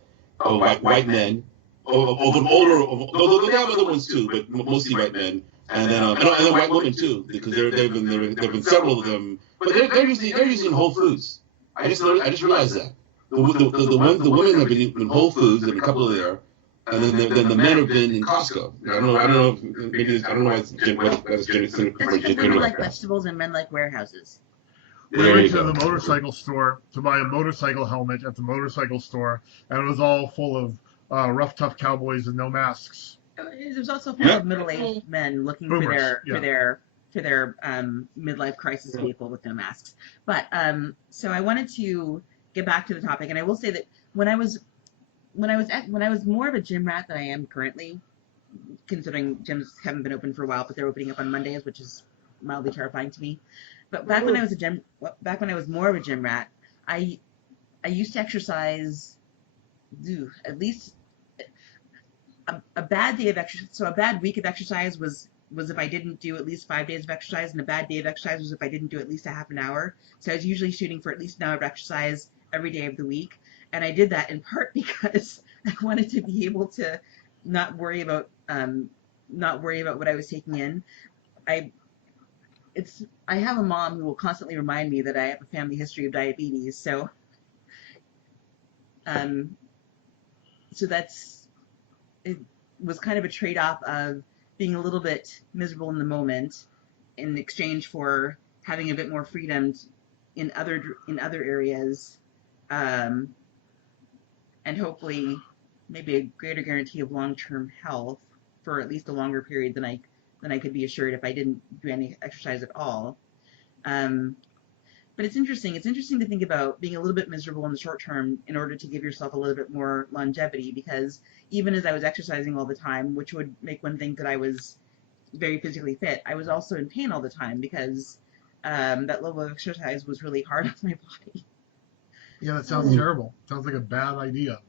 white men, of an older, although they have other ones too, but mostly white men, and then white women too, because there've been several of them, but they're usually in Whole Foods. I just realized that the women have been in Whole Foods and a couple of there. And then the men have been in Costco. I don't know. Maybe I don't know why it's women like vegetables and men like warehouses. We went to the motorcycle store to buy a motorcycle helmet at the motorcycle store, and it was all full of rough, tough cowboys with no masks. It was also full of middle-aged men looking Boomers, for their midlife crisis vehicle with no masks. But so I wanted to get back to the topic, and I will say that when I was more of a gym rat than I am currently, considering gyms haven't been open for a while, but they're opening up on Mondays, which is mildly terrifying to me. But back when I was more of a gym rat, I used to exercise at least a bad day of exercise. So a bad week of exercise was if I didn't do at least 5 days of exercise, and a bad day of exercise was if I didn't do at least a half an hour. So I was usually shooting for at least an hour of exercise every day of the week. And I did that in part because I wanted to be able to not worry about what I was taking in. I have a mom who will constantly remind me that I have a family history of diabetes, so it was kind of a trade-off of being a little bit miserable in the moment in exchange for having a bit more freedom in other areas. And hopefully maybe a greater guarantee of long-term health. for at least a longer period than I could be assured if I didn't do any exercise at all. But it's interesting. It's interesting to think about being a little bit miserable in the short term in order to give yourself a little bit more longevity, because even as I was exercising all the time, which would make one think that I was very physically fit, I was also in pain all the time because that level of exercise was really hard on my body. Yeah, that sounds terrible. Sounds like a bad idea.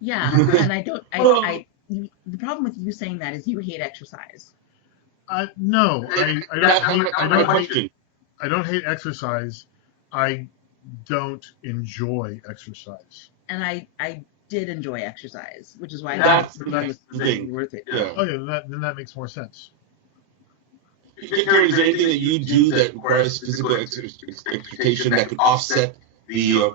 Yeah, and the problem with you saying that is you hate exercise. No, I don't hate exercise. I don't enjoy exercise. And I did enjoy exercise, which is why That's I thought it was worth it. Yeah. Okay, then that makes more sense. Karen, is there anything that you do that requires physical exertion that could offset the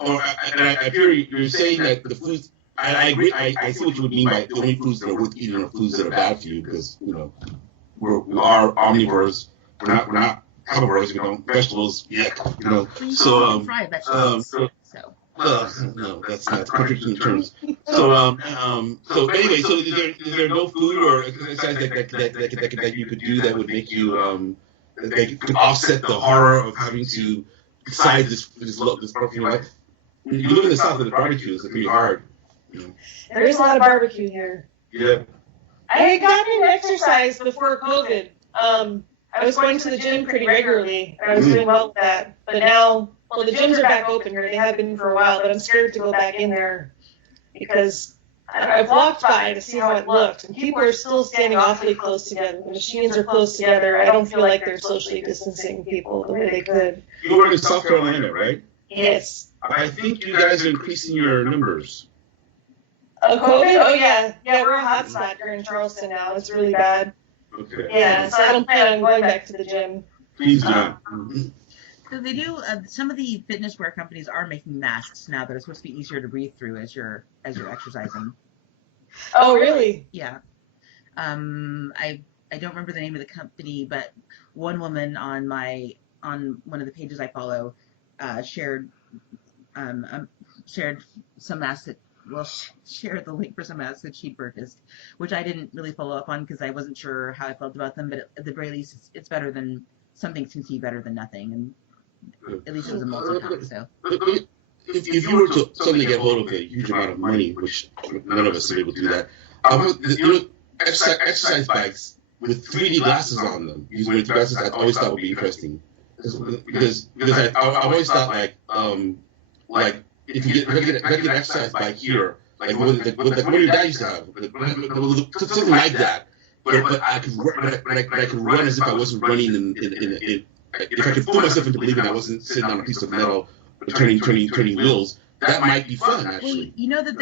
and I hear you're saying that the foods. I agree. I see what you would mean by the only foods that are worth eating are foods that are bad for you, because we are omnivores. We're not herbivores. We don't vegetables. Yuck. So fry vegetables. no, that's contradicting terms. So anyway, so is there no food or exercise that you could do that would make you that could offset the horror of having to decide this part of your life? You live in the South, and the barbecue is pretty hard. There is a lot of barbecue here. Yeah. I had gotten into exercise before COVID. I was going to the gym pretty regularly. I was doing well with that. But now, the gyms are back open here. They have been for a while, but I'm scared to go back in there because I've walked by to see how it looked, and people are still standing awfully close together. The machines are close together. I don't feel like they're socially distancing people the way they could. You were in South Carolina, right? Yes. I think you guys are increasing your numbers. COVID? Oh, yeah. Yeah, we're a hot spot here in Charleston now. It's really bad. Okay. Yeah, so I don't plan on going back to the gym. Please do not. So they do. Some of the fitness wear companies are making masks now that are supposed to be easier to breathe through as you're exercising. Oh, really? Yeah. I don't remember the name of the company, but one woman on one of the pages I follow shared some masks that. Well, share the link for some masks that she'd purchased, which I didn't really follow up on because I wasn't sure how I felt about them. But at the very least, it's better than something seems to be better than nothing, and at least it was a multi-pack. So, if you were to suddenly get hold of a huge amount of money, which none of us are able to do that, exercise bikes with 3D glasses on them. These weird glasses I always thought would be interesting because I always thought like. If you get an exercise bike here, like what your dad used to have, something like that. But I could run as if I wasn't running if I could fool myself into believing I wasn't sitting on a piece of metal turning wheels. That might be fun, actually. Well, you know that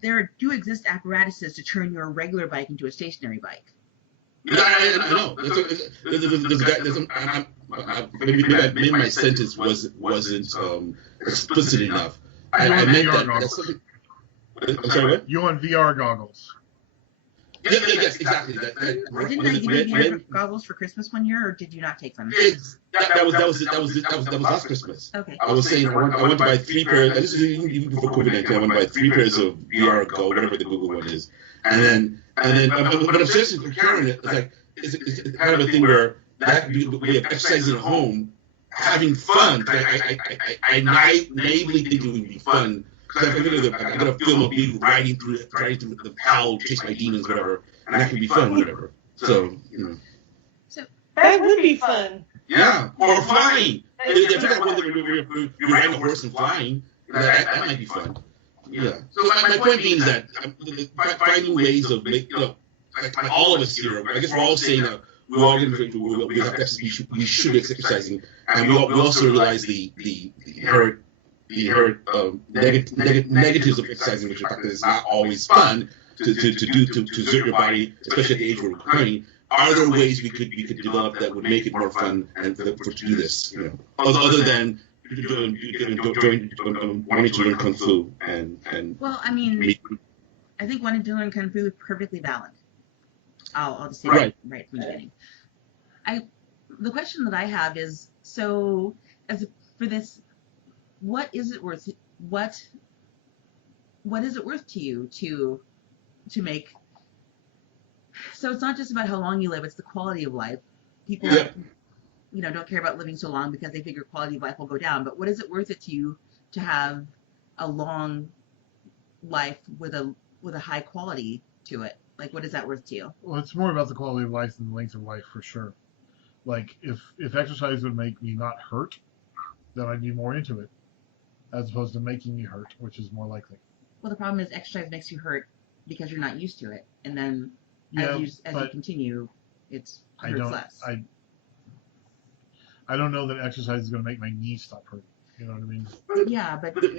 there do exist apparatuses to turn your regular bike into a stationary bike. Yeah, I know. Maybe my sentence wasn't explicit enough. I meant that's something. I'm sorry, what? You want VR goggles? Yes, exactly. Didn't I give you VR goggles for Christmas one year, or did you not take them? That was last Christmas. Okay. I was saying I went to buy 3 pairs. This is even before COVID-19. I went to buy 3 pairs of VR Go, whatever the Google one is, and then. But I'm seriously comparing it. It's kind of a thing where we have exercising at home. Having fun. I naively think it would be fun because I got a film of me riding through the hell, chase my demons, whatever, and that could be fun, whatever. So So that would be fun. Yeah, or flying. If you're riding a horse and flying, that might be fun. Yeah. So my point being is that finding ways of making, like all of us here, I guess we're all saying that. We should be exercising, and we also realize the inherent negatives of exercising, which are that it's not always fun to exert your body, especially at the age we're reclining. Are there ways we could develop that would make it more fun and to do this? Other than wanting to learn kung fu and. Well, I mean, I think wanting to learn kung fu is perfectly valid. I'll just say right from the beginning. The question that I have is, so for this, what is it worth? What is it worth to you to make So it's not just about how long you live; it's the quality of life. People, don't care about living so long because they figure quality of life will go down. But what is it worth it to you to have a long life with a high quality to it? Like, what is that worth to you? Well, it's more about the quality of life than the length of life, for sure. Like, if exercise would make me not hurt, then I'd be more into it, as opposed to making me hurt, which is more likely. Well, the problem is exercise makes you hurt because you're not used to it, and then as you continue, it hurts less. I don't know that exercise is going to make my knees stop hurting. You know what I mean? Yeah, but You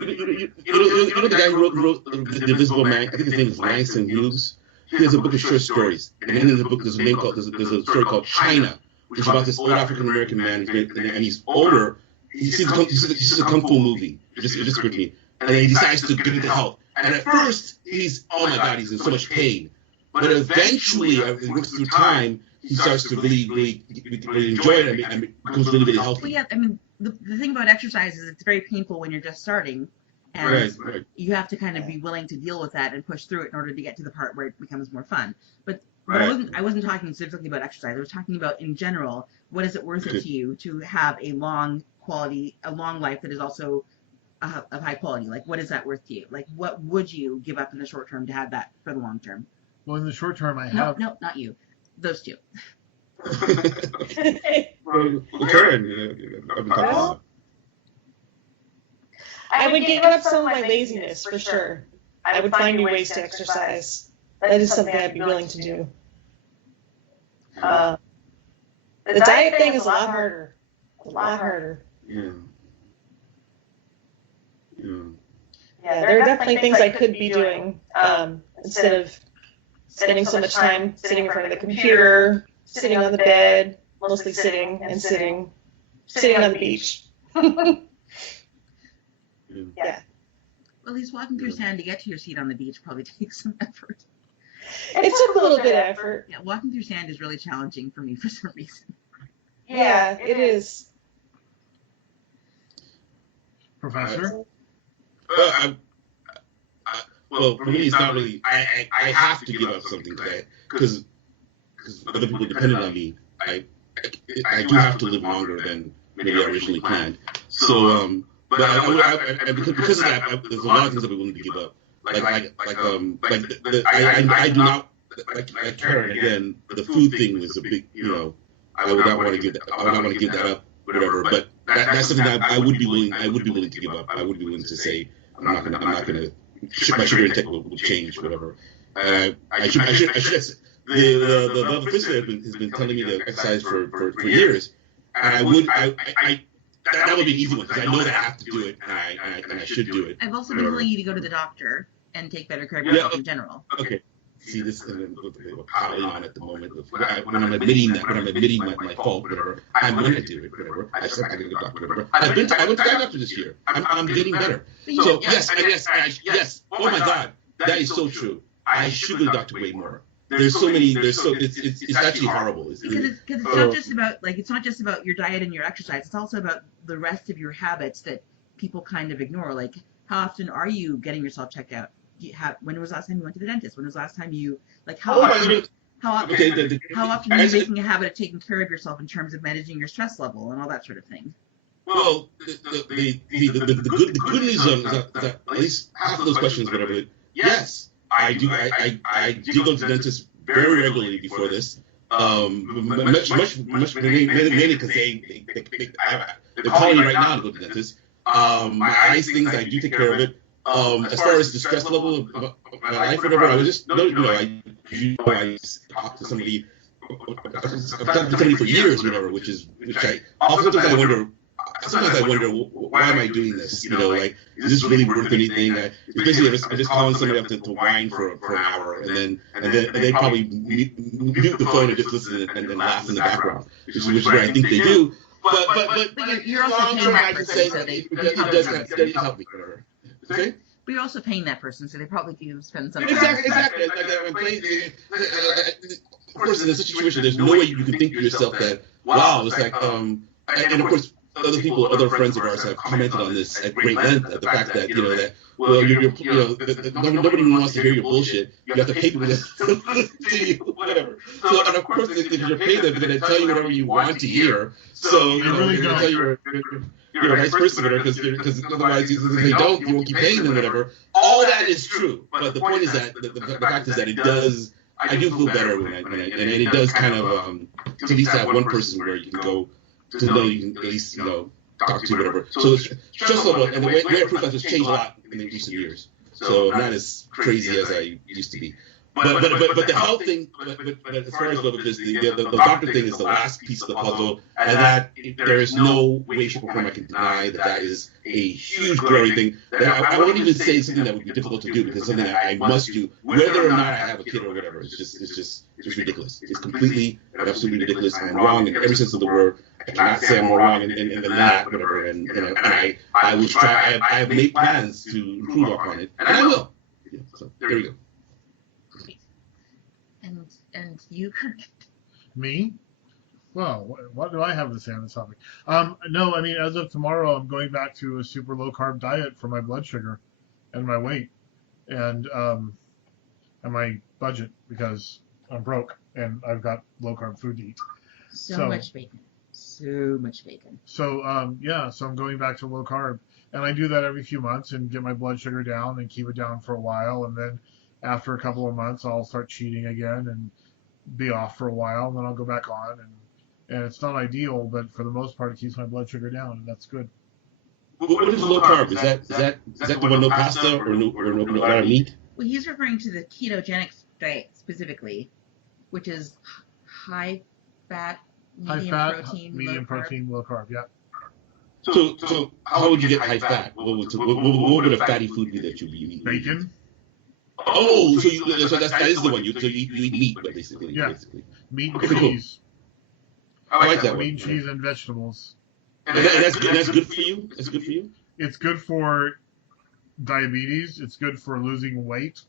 know the guy who wrote The Invisible Man? I think his name is Langston Hughes. He has a book of short stories, and in the book there's a story called China, which is about this old African American man, and he's older. He sees a kung fu movie. It just occurred to me, and he decides to get into health. And at first he's oh my god, he's in so much pain, but eventually, as it goes through time, he starts to really enjoy it and becomes really healthy. Well, yeah, I mean, the thing about exercise is it's very painful when you're just starting. And right. You have to kind of be willing to deal with that and push through it in order to get to the part where it becomes more fun. But I wasn't talking specifically about exercise. I was talking about in general, what is it worth it to you to have a long life that is also of high quality? Like, what is that worth to you? Like, what would you give up in the short term to have that for the long term? Well, in the short term, I have... No, not you. Those two. Karen, I would give up some of my laziness, for sure. I would find new ways to exercise. That is something I'd be willing to do. The diet thing is a lot harder. Yeah, there are definitely things I could be doing instead of spending so much time sitting in front of the computer, sitting on the bed, mostly sitting on the beach. Yeah. Well, at least walking through sand to get to your seat on the beach probably takes some effort. It took a little bit of effort. Yeah, walking through sand is really challenging for me for some reason. Yeah, it is. Professor? Well, for me, it's not really. I have to give up something today because other people dependent on me. I do have to live longer than maybe I originally planned. So, but because of that, there's a lot of things I've been willing to give up. I do not like Karen again. The food thing was a big, I would not want to give that. I would not want to give that up, whatever. But that's something that I would be willing to give up. I would be willing to say I'm not gonna. My sugar intake will change, whatever. The physician has been telling me to exercise for years, and that would be an easy one because I know that I have to do it and I should do it. I've also been telling you to go to the doctor and take better care of yourself in general. Okay. See, this is piling on at the moment. When I'm admitting my fault, whatever, I'm going to do it, whatever. I said I got to go to the doctor, whatever. I went to the doctor this year. I'm getting better. So yes. Oh my God, that is so true. I should go to the doctor way more. It's actually horrible. Because it's not just about your diet and your exercise. It's also about the rest of your habits that people kind of ignore. Like, how often are you getting yourself checked out? When was the last time you went to the dentist? When was the last time you how often are you making a habit of taking care of yourself in terms of managing your stress level and all that sort of thing? Well, the good news is that at least half of those questions, whatever. Yes, I do go to the dentist very regularly before this. Much mainly because they're calling me right now to go to the dentist. My eyes things, I do take care of it. As far as the stress level of my life, whatever, I was just, I talk to somebody. I've talked to somebody for years, whatever, sometimes I wonder, why am I doing this? Is this really worth anything? Basically, I'm just calling somebody up to whine for an hour, and then they probably mute the phone and just listen and laugh in the background, which is what I think they do. But you're also paying that person, so they does help me, whatever. Okay? But you're also paying that person, so they probably do spend some time. Exactly. Of course, in this situation, there's no way you can think to yourself that, wow, it's like, and of course, other people, other friends of ours have commented on this at great length, at the fact that, that, well, nobody wants to hear your bullshit. You have to pay people to you, whatever. So, and of course, if you're paying them, they're going to tell you whatever you want to hear. So, they're going to tell you you're a nice person, because otherwise, if they don't, you won't keep paying them, whatever. All that is true. But the point is that, the fact is that it does, I do feel better when and it does kind of, at least have one person where you can go to know you can at least, talk to, whatever. So it's stress level, and the way I proof has changed a lot in the recent years. So I'm not as crazy as I used to be. But the health thing, but as far as the doctor thing is the last piece of the puzzle, and that there is no way, shape, or form I can deny that is a huge growing thing. That I won't even say it's something that would be difficult to do, because it's something that I must do, whether or not I have a kid or whatever. It's just ridiculous. It's completely and absolutely ridiculous. I'm wrong in every sense of the word. I cannot say I'm more wrong in that, whatever. And I will try. I have made plans to improve upon it, and I will. So there we go. And you, Kirk? Me? Well, what do I have to say on this topic? No, I mean, as of tomorrow, I'm going back to a super low carb diet for my blood sugar and my weight and my budget, because I'm broke and I've got low carb food to eat. So much bacon. So much bacon. So, so I'm going back to low carb. And I do that every few months and get my blood sugar down and keep it down for a while. And then after a couple of months, I'll start cheating again and be off for a while, and then I'll go back on. And it's not ideal, but for the most part, it keeps my blood sugar down, and that's good. What is low carb? Is that the one, no pasta or no meat? Well, he's referring to the ketogenic diet specifically, which is high fat, medium protein, low carb. Yeah. So how would you get high fat? What would a fatty food be that you'd be eating? Bacon. Oh, so that is the one. You eat meat, basically. Yeah. Basically. Meat and cheese. I like that one. Meat, cheese, and vegetables. And that's good for you? That's good for you? It's good for diabetes. It's good for losing weight.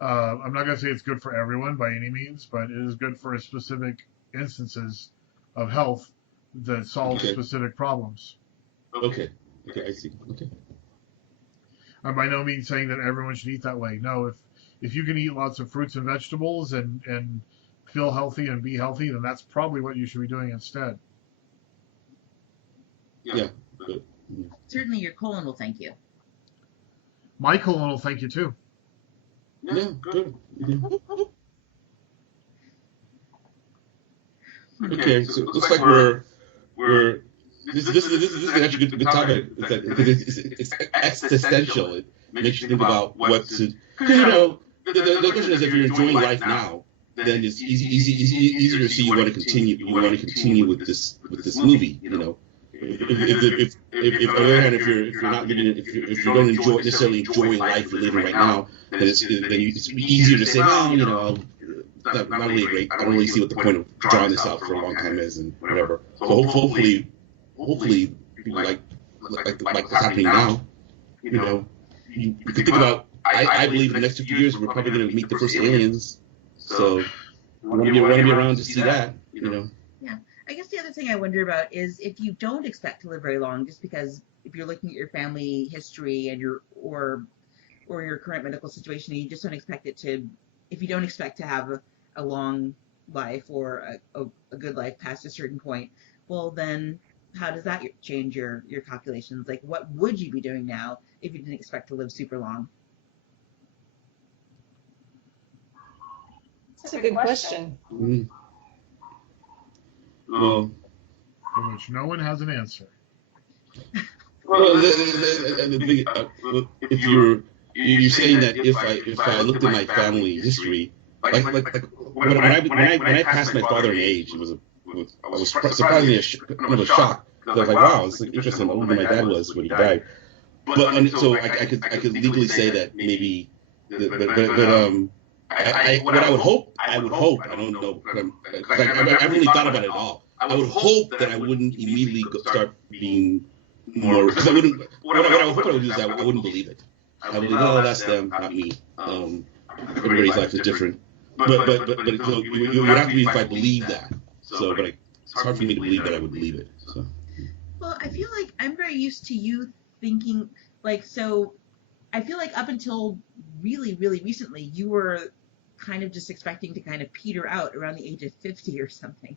I'm not going to say it's good for everyone by any means, but it is good for specific instances of health that solve specific problems. Okay, I see. Okay. I'm by no means saying that everyone should eat that way. No, if you can eat lots of fruits and vegetables and feel healthy and be healthy, then that's probably what you should be doing instead. Yeah. Certainly your colon will thank you. My colon will thank you too. Yeah, good. Okay, so it looks like we're this is actually a good topic. It's existential. It makes you think about what to. The question is, if you're enjoying life now, then it's easier to see you want to continue. You want to continue with this movie. If on the other hand, if you're not living, if you don't necessarily enjoy life you're living right now, then it's easier to say, well, not really great. I don't really see what the point of drawing this out for a long time is, and whatever. So hopefully people like what's happening now. You can think about. I believe in the next 50 years we're probably going to meet the first aliens. So I want to be around to see that. Yeah. I guess the other thing I wonder about is if you don't expect to live very long, just because if you're looking at your family history and your current medical situation, and you just don't expect it to. If you don't expect to have a long life or a good life past a certain point, well then how does that change your calculations? Like, what would you be doing now if you didn't expect to live super long? That's a good question. Mm-hmm. Well, for which no one has an answer. Well, if you're saying that if I looked at my family history, like when I passed my father in age, I was surprisingly kind of a shock. I was like, wow, it's like interesting how old my dad was when he died. But so I could legally say that maybe, what I would hope, I don't know, I haven't really thought about it at all. I would hope that I wouldn't immediately start being more, because I wouldn't, what I would hope I would do is I wouldn't believe it. I would believe, oh, that's them, not me. Everybody's life is different. But so you would have to be if I believe that. So, but it's hard for me to believe that I would believe it. So. Well, I feel like I'm very used to you thinking like so. I feel like up until really, really recently, you were kind of just expecting to kind of peter out around the age of 50 or something.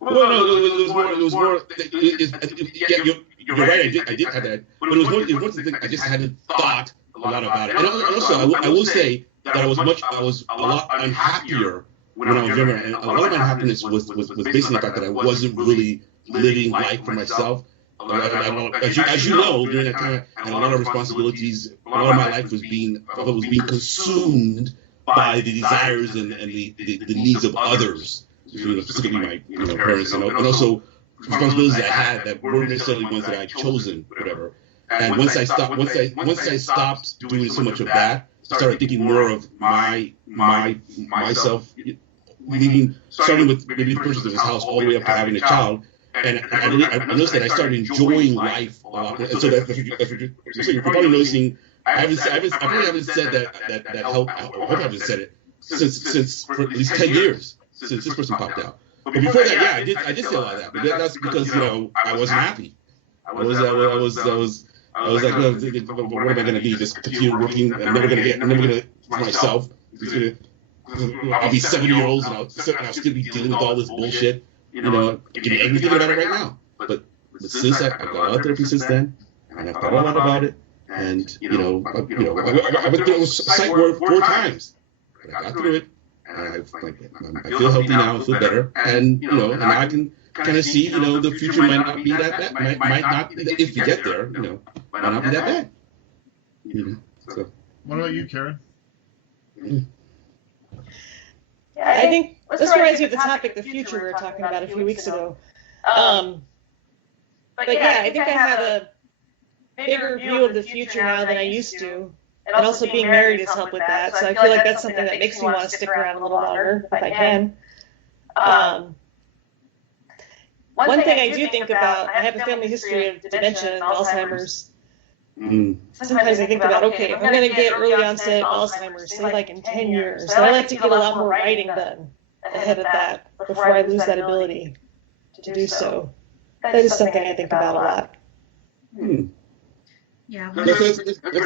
Well, no, it was more. It was more. Yeah, you're right. I did have that, but it was more. It was the thing. I just hadn't thought a lot about it. And also, I will say that I was a lot unhappier when I was younger, and a lot of my unhappiness was based on the fact that I wasn't really living life for myself. As you know, during that time, I had a lot of responsibilities. A lot of my life was being consumed by the desires and the needs of others, specifically my parents, and also responsibilities that I had that weren't necessarily ones that I'd chosen, whatever. And once I stopped doing so much of that, I started thinking more of myself, starting with maybe the purchase of this house all the way up to having a child. And I noticed that I started enjoying life a lot more. And so that's what you're probably noticing. I probably haven't said that help. I hope I haven't said it since for at least 10 years since this person popped out. But before that, yeah, I did say a lot of that. But that's because I wasn't happy. I was like, well, what am I going to do? Just continue working? I'm never going to for myself. I'll be 70 years old and I'll still be dealing with all this bullshit. I'm getting angry thinking about it right now. But since I've got out of therapy since then, and I've thought a lot about it, and I went through psych ward 4 times, but I got through it, and I feel healthy now, I feel better, and and now I can kind of see, the future might not be that bad, might not, if we get there, might not be that bad. So. What about you, Karen? Yeah, I think this reminds me of the topic, the future, we were talking about a few weeks ago. But yeah, I think I have a bigger view of the future now than I used to. And also being married has helped with that. So I feel like that's something that makes me want to stick around a little longer if I can. One thing I do think about, I have a family history of dementia and Alzheimer's. Sometimes I think about, okay, if I'm going to get early onset Alzheimer's, say like in 10 years, then I like to get a lot more writing done ahead of that before I lose that ability to do so. That is something I think about a lot. Yeah, That's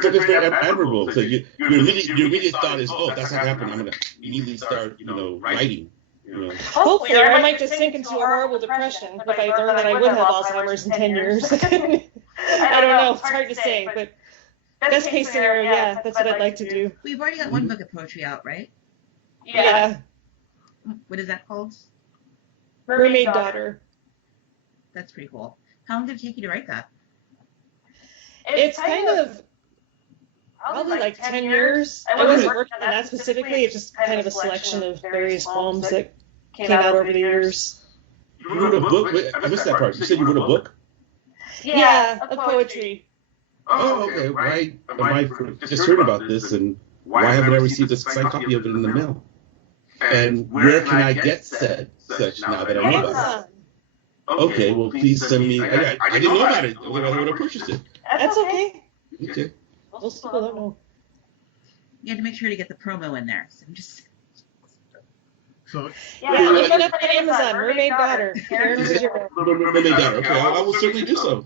very admirable. So your immediate thought is, oh, if that's not happening, I'm going to immediately start, writing. Hopefully, or I might just sink into a horrible depression if I learn that I would have Alzheimer's in 10 years. I don't know. It's hard to say, but best case scenario, yeah, that's what I'd like to do. We've already got one book of poetry out, right? Yeah. What is that called? Mermaid Daughter. That's pretty cool. How long did it take you to write that? It's kind of probably like 10 years. I wasn't working on that specifically. It's just kind of a selection of various poems that came out over the years. You wrote a book? Wait, I missed that part. You said you wrote a book? Yeah, of poetry. Oh, okay. Why have I just heard about this, and why haven't I received a signed copy of it in the mail? And where can I get such now that I know about it? Okay, well, please send me. I didn't know about it. I would have purchased it. That's okay. Okay. Most people don't know. You have to make sure to get the promo in there. So I'm just. So Yeah, look it up on Amazon. Mermaid Daughter. Mermaid Daughter. Okay, I will certainly do so.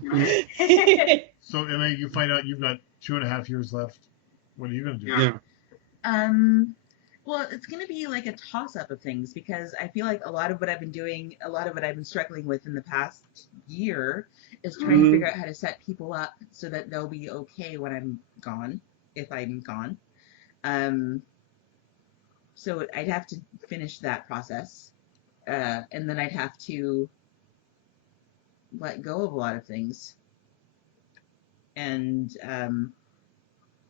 So Emma, you find out you've got 2.5 years left. What are you going to do? Yeah. Well, it's going to be like a toss-up of things because I feel like a lot of what I've been doing, a lot of what I've been struggling with in the past year is trying to figure out how to set people up so that they'll be okay when I'm gone, if I'm gone. So I'd have to finish that process, and then I'd have to let go of a lot of things. And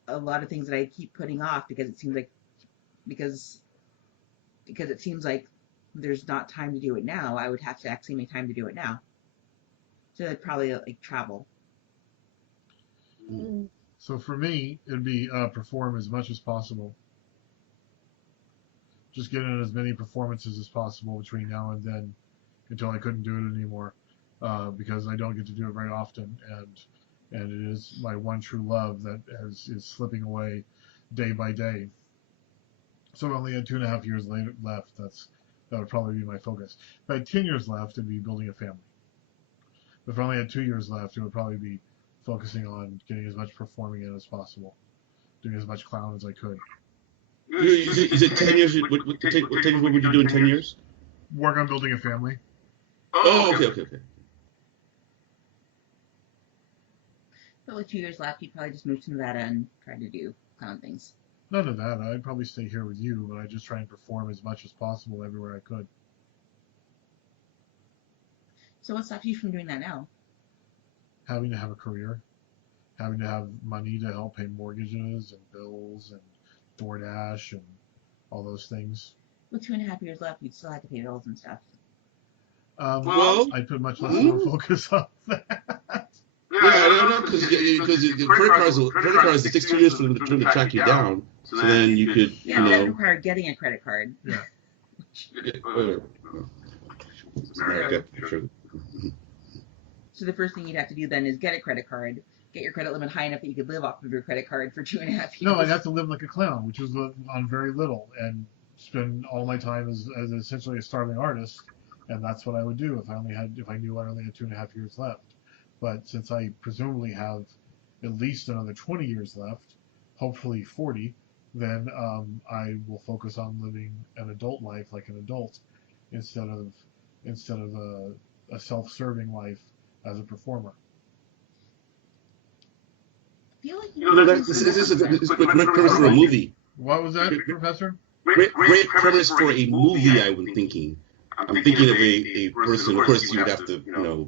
a lot of things that I keep putting off because it seems like there's not time to do it now. I would have to actually make time to do it now. So I'd probably like travel. So for me, it'd be perform as much as possible. Just get in as many performances as possible between now and then until I couldn't do it anymore because I don't get to do it very often. And it is my one true love that is slipping away day by day. So I only had 2.5 years left. That would probably be my focus. If I had 10 years left, it'd be building a family. If I only had 2 years left, it would probably be focusing on getting as much performing in as possible, doing as much clown as I could. Is it 10 years? What would you do in 10 years? Work on building a family. Oh, okay. But with 2 years left, you'd probably just move to Nevada and try to do clown things. None of that. I'd probably stay here with you, but I'd just try and perform as much as possible everywhere I could. So what stops you from doing that now? Having to have a career, having to have money to help pay mortgages and bills and DoorDash and all those things. With 2.5 years left, you'd still have to pay bills and stuff. Well, I'd put much less more focus on that. Yeah, I don't know, because credit cards, it takes 2 years for them to track you down. So then you could, Yeah, that required getting a credit card. Yeah. Okay, sure. So the first thing you'd have to do then is get a credit card, get your credit limit high enough that you could live off of your credit card for 2.5 years. No, I'd have to live like a clown, which was on very little, and spend all my time as essentially a starving artist, and that's what I would do if I knew I only had 2.5 years left. But since I presumably have at least another 20 years left, hopefully 40, then I will focus on living an adult life like an adult instead of a self-serving life as a performer. I feel like This is a great premise for a movie. What was that, Professor? Great premise for a movie, I've been thinking. I'm thinking of a person, of course, you would have to,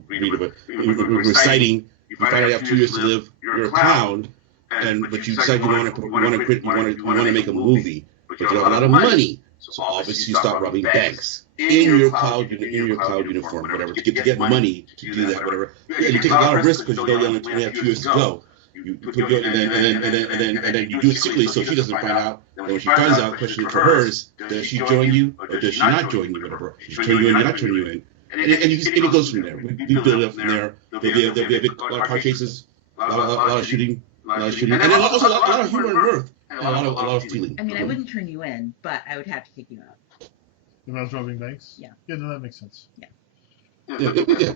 read about reciting. You find out you have 2 years to live. You're a clown, but you decide you want to make a movie, but you don't have a lot of money. So obviously you start robbing banks in your cloud uniform, whatever, to get money to do that, whatever. And you take a lot of risk because you know you only have 2 years to go. You put and then you do it secretly so she doesn't find out. And when she finds out, the question for her is, does she join you or does she not join you? Whatever. Does she turn you in or not turn you in? And it goes from there. We build it up from there. There'll be a lot of car chases, a lot of shooting, and then also a lot of humor and mirth, and a lot of feeling. I mean, I wouldn't turn you in, but I would have to kick you out. If I was robbing banks? Yeah. Yeah, no, that makes sense. Yeah.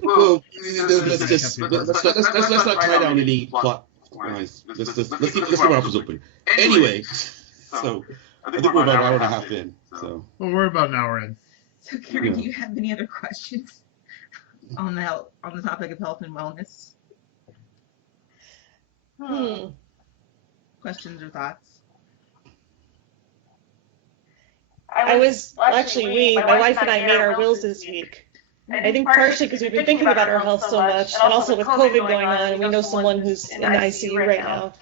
Well, let's not tie down any plot lines. Let's keep our options open. Anyway, so I think we're about an hour and a half in. So. Well, we're about an hour in. So, Karen, do you have any other questions on the topic of health and wellness? Questions or thoughts? My wife and I made our wills this week. I think partially because we've been thinking about our health so much, and also with COVID going on, and we know someone who's in the ICU right now.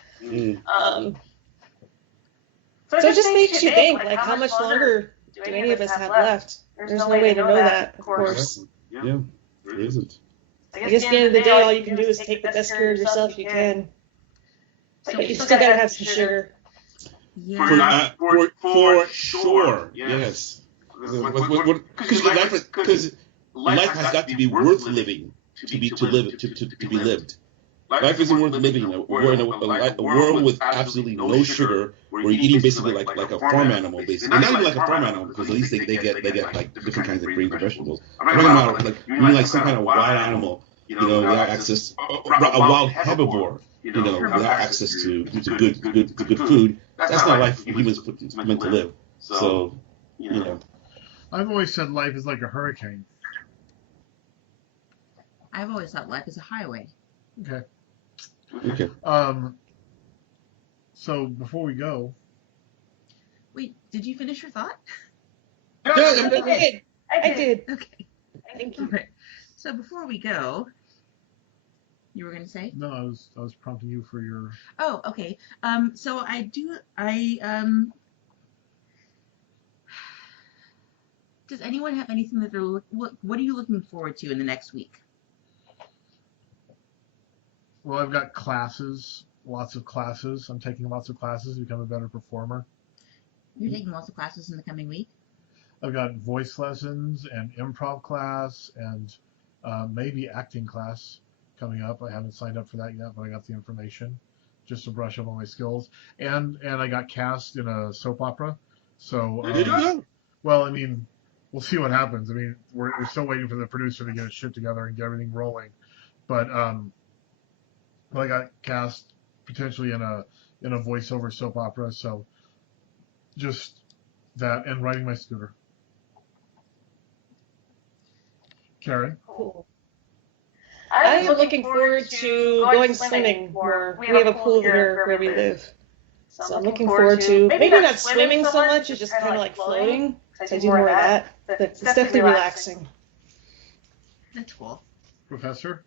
So it just makes you think, like, how much longer do any of us have left? There's no way to know that, of course. Yeah, there isn't. I guess at the end of the day, all you can do is take the best care of yourself you can. But you still gotta have some sugar. Yeah. For sure. Yes. Because life has got to be worth living to be lived. Life isn't worth living. We're in a world with absolutely no sugar. We're eating basically like a farm animal, basically. And not even like a farm animal, because at least they get like different kinds of grains and vegetables. I'm talking about like some kind of wild animal, without access, a wild herbivore, without access to good food. That's not life humans meant to live. So, I've always said life is like a hurricane. I've always thought life is a highway. Okay. So before we go. Wait, did you finish your thought? I did. Okay. Thank you. Right. So before we go, you were going to say? No, I was prompting you for your. Oh, okay. So does anyone have anything that what are you looking forward to in the next week? Well, I've got classes, lots of classes. I'm taking lots of classes to become a better performer. You're taking lots of classes in the coming week? I've got voice lessons and improv class and maybe acting class coming up. I haven't signed up for that yet, but I got the information just to brush up on my skills. And I got cast in a soap opera. So, well, I mean, we'll see what happens. I mean, we're still waiting for the producer to get his shit together and get everything rolling. but I got cast potentially in a voiceover soap opera. So just that and riding my scooter. Karen? Cool. I'm looking forward to going swimming more. We have a pool here where we live. So I'm looking forward to maybe not swimming so much, it's just kind of like floating. So I do more of that. But it's definitely relaxing. That's cool. Professor?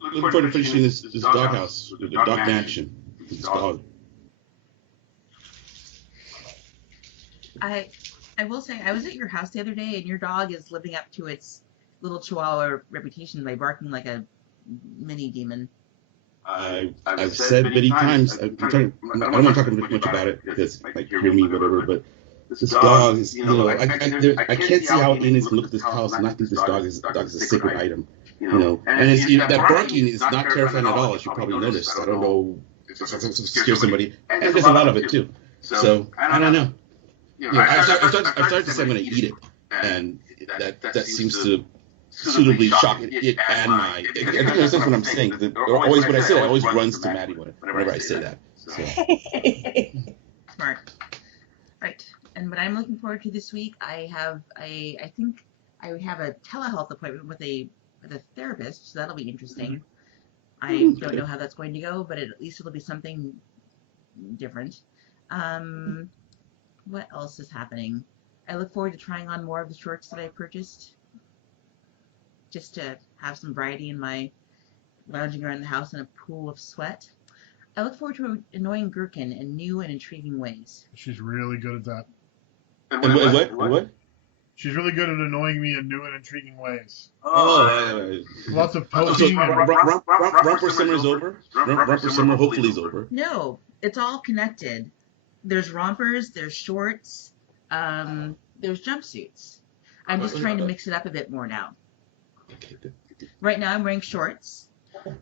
Looking forward to finishing this doghouse, the dog mansion. This dog. I will say, I was at your house the other day, and your dog is living up to its little Chihuahua reputation by barking like a mini demon. I've said many times, I don't want to talk much about it because it might hear me, whatever, but this dog is, I can't see how Indians can look at this house and not think this dog is a sacred item, and it's, that barking is not terrifying at all, as you probably noticed. I don't know if it's going to scare somebody, and there's a lot of it too. So, I don't know. I've started to say I'm going to eat it, and that seems to suitably shock it and my. I think that's what I'm saying. Always when I say it, it always runs to Maddie whenever I say that. So. Smart. Right. And what I'm looking forward to this week, I think I have a telehealth appointment with a therapist, so that'll be interesting. I don't know how that's going to go, but at least it'll be something different. What else is happening? I look forward to trying on more of the shorts that I purchased, just to have some variety in my lounging around the house in a pool of sweat. I look forward to annoying Gherkin in new and intriguing ways. She's really good at that. And what? She's really good at annoying me in new and intriguing ways. Oh, Lots of so poking. Romper Summer is over? Romper Summer hopefully is over. No, it's all connected. There's rompers, there's shorts, there's jumpsuits. I'm just trying to mix it up a bit more now. Okay, good. Right now I'm wearing shorts.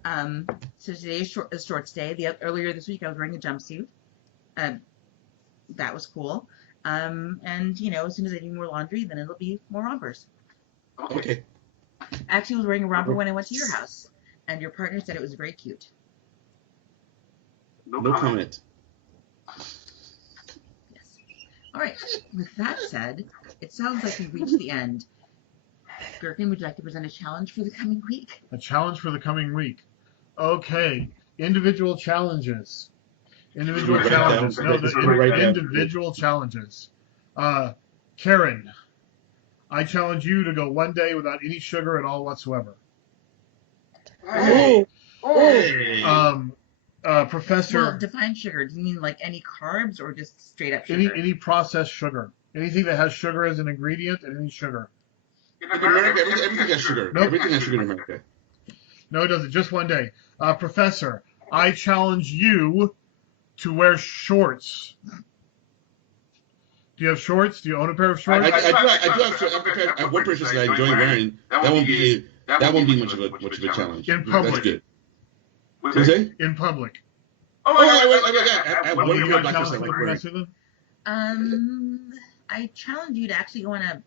So today is shorts day. Earlier this week I was wearing a jumpsuit. That was cool. And as soon as I do more laundry, then it'll be more rompers. Okay. I actually was wearing a romper when I went to your house, and your partner said it was very cute. No comment. Yes. All right. With that said, it sounds like we've reached the end. Gherkin, would you like to present a challenge for the coming week? A challenge for the coming week. Okay. Individual challenges. Individual challenges. No, the individual challenges. Karen, I challenge you to go one day without any sugar at all whatsoever. Oh. Professor. Well, define sugar. Do you mean like any carbs or just straight up sugar? Any processed sugar. Anything that has sugar as an ingredient and any sugar. In America, everything has sugar. Nope. Everything has sugar in America. No, it doesn't. Just one day. Professor, I challenge you to wear shorts. Do you have shorts? Do you own a pair of shorts? I do have shorts. I have one pair of shorts that I enjoy wearing. That won't be much of a challenge. In public. That's good. What did you say? In public. I have What one do you pair of want black to shorts I challenge like the wearing. professor then? I challenge you to actually go on a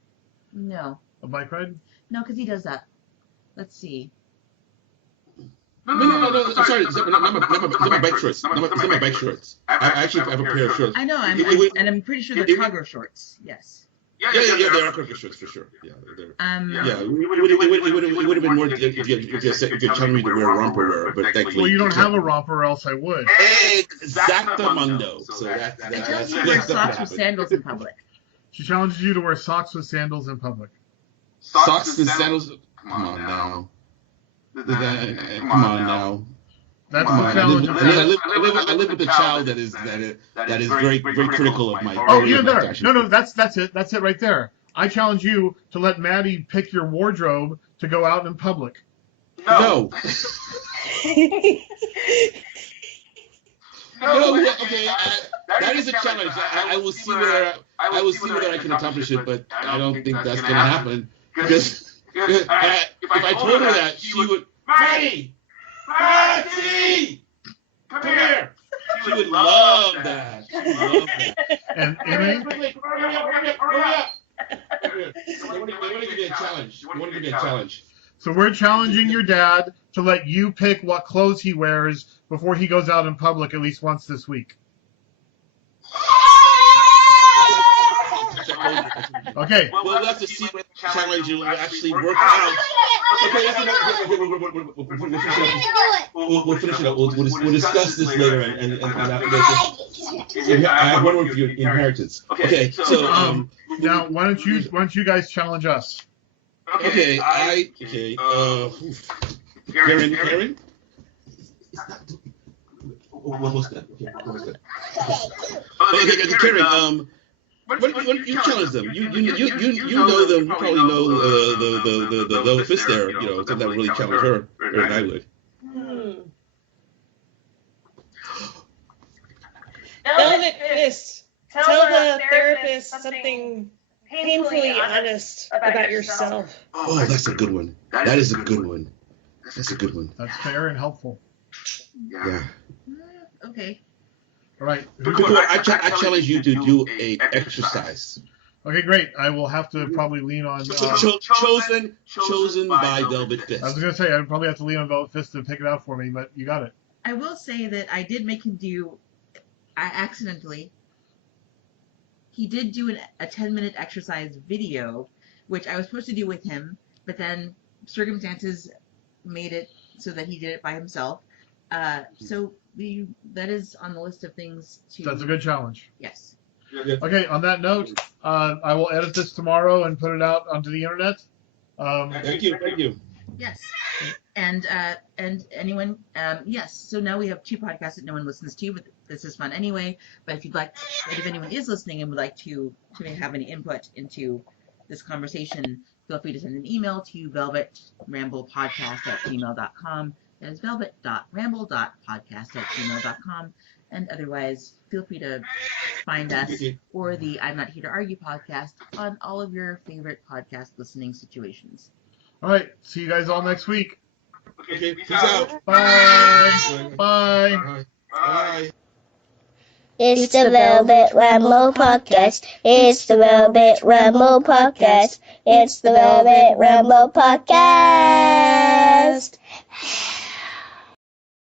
bike ride? No, because he does that. Let's see. No. I'm sorry. It's not my bike shorts. It's not my bike shorts. I actually have a pair of shorts. I know. I'm pretty sure they're cargo shorts. Yes. Yeah, they are cargo shorts for sure. Yeah, it would have been more if you telling me to wear a romper wear, but thankfully. Well, you don't have a romper, or else I would. Exactamundo. So I challenge you to wear socks with sandals in public. She challenges you to wear socks with sandals in public. Socks and sandals. Come on now. Come on now. That's the challenge. I live with a child that is very critical of my. Oh, even better. No, that's it. That's it right there. I challenge you to let Maddie pick your wardrobe to go out in public. No. No. Okay. That is a challenge. I will see whether I can accomplish it, but I don't think that's going to happen because if I told her that, she would. Maddie, come here. She would love that. And Emmy? Hurry up. They want to give me a challenge. So we're challenging your dad to let you pick what clothes he wears before he goes out in public at least once this week. Okay. Well, we'll have to see what challenge you actually work out. Okay, we'll finish it up. We'll discuss this later, and I have one more for your inheritance. Okay, so now why don't you guys challenge us? Okay, Gherkin. Almost done. Okay, Gherkin. What you challenge them? You know them. You probably know the Velvet Fist there. You know, something that would really challenge her, or than I would. Velvet Fist. Tell the therapist something painfully honest about yourself. Oh, that's a good one. That is a good one. That's a good one. That's fair and helpful. Yeah. Okay. All right. I challenge you to do a exercise. Okay, great. I will have to probably lean on. Chosen by Velvet Fist. I was gonna say I'd probably have to lean on Velvet Fist to pick it out for me, but you got it. I will say that I did make him do. Accidentally. He did do a 10-minute exercise video, which I was supposed to do with him, but then circumstances made it so that he did it by himself. So that is on the list of things to. That's a good challenge. Yes. Okay. On that note, I will edit this tomorrow and put it out onto the internet. Thank you. Yes. And anyone, yes. So now we have 2 podcasts that no one listens to, but this is fun anyway. But if anyone is listening and would like to have any input into this conversation, feel free to send an email to velvetramblepodcast@gmail.com. That is velvet.ramble.podcast@gmail.com. And otherwise, feel free to find us or the I'm Not Here to Argue podcast on all of your favorite podcast listening situations. All right. See you guys all next week. Okay, peace out. Bye. Bye. Bye. It's the Velvet Ramble Podcast. It's the Velvet Ramble Podcast. It's the Velvet Ramble Podcast.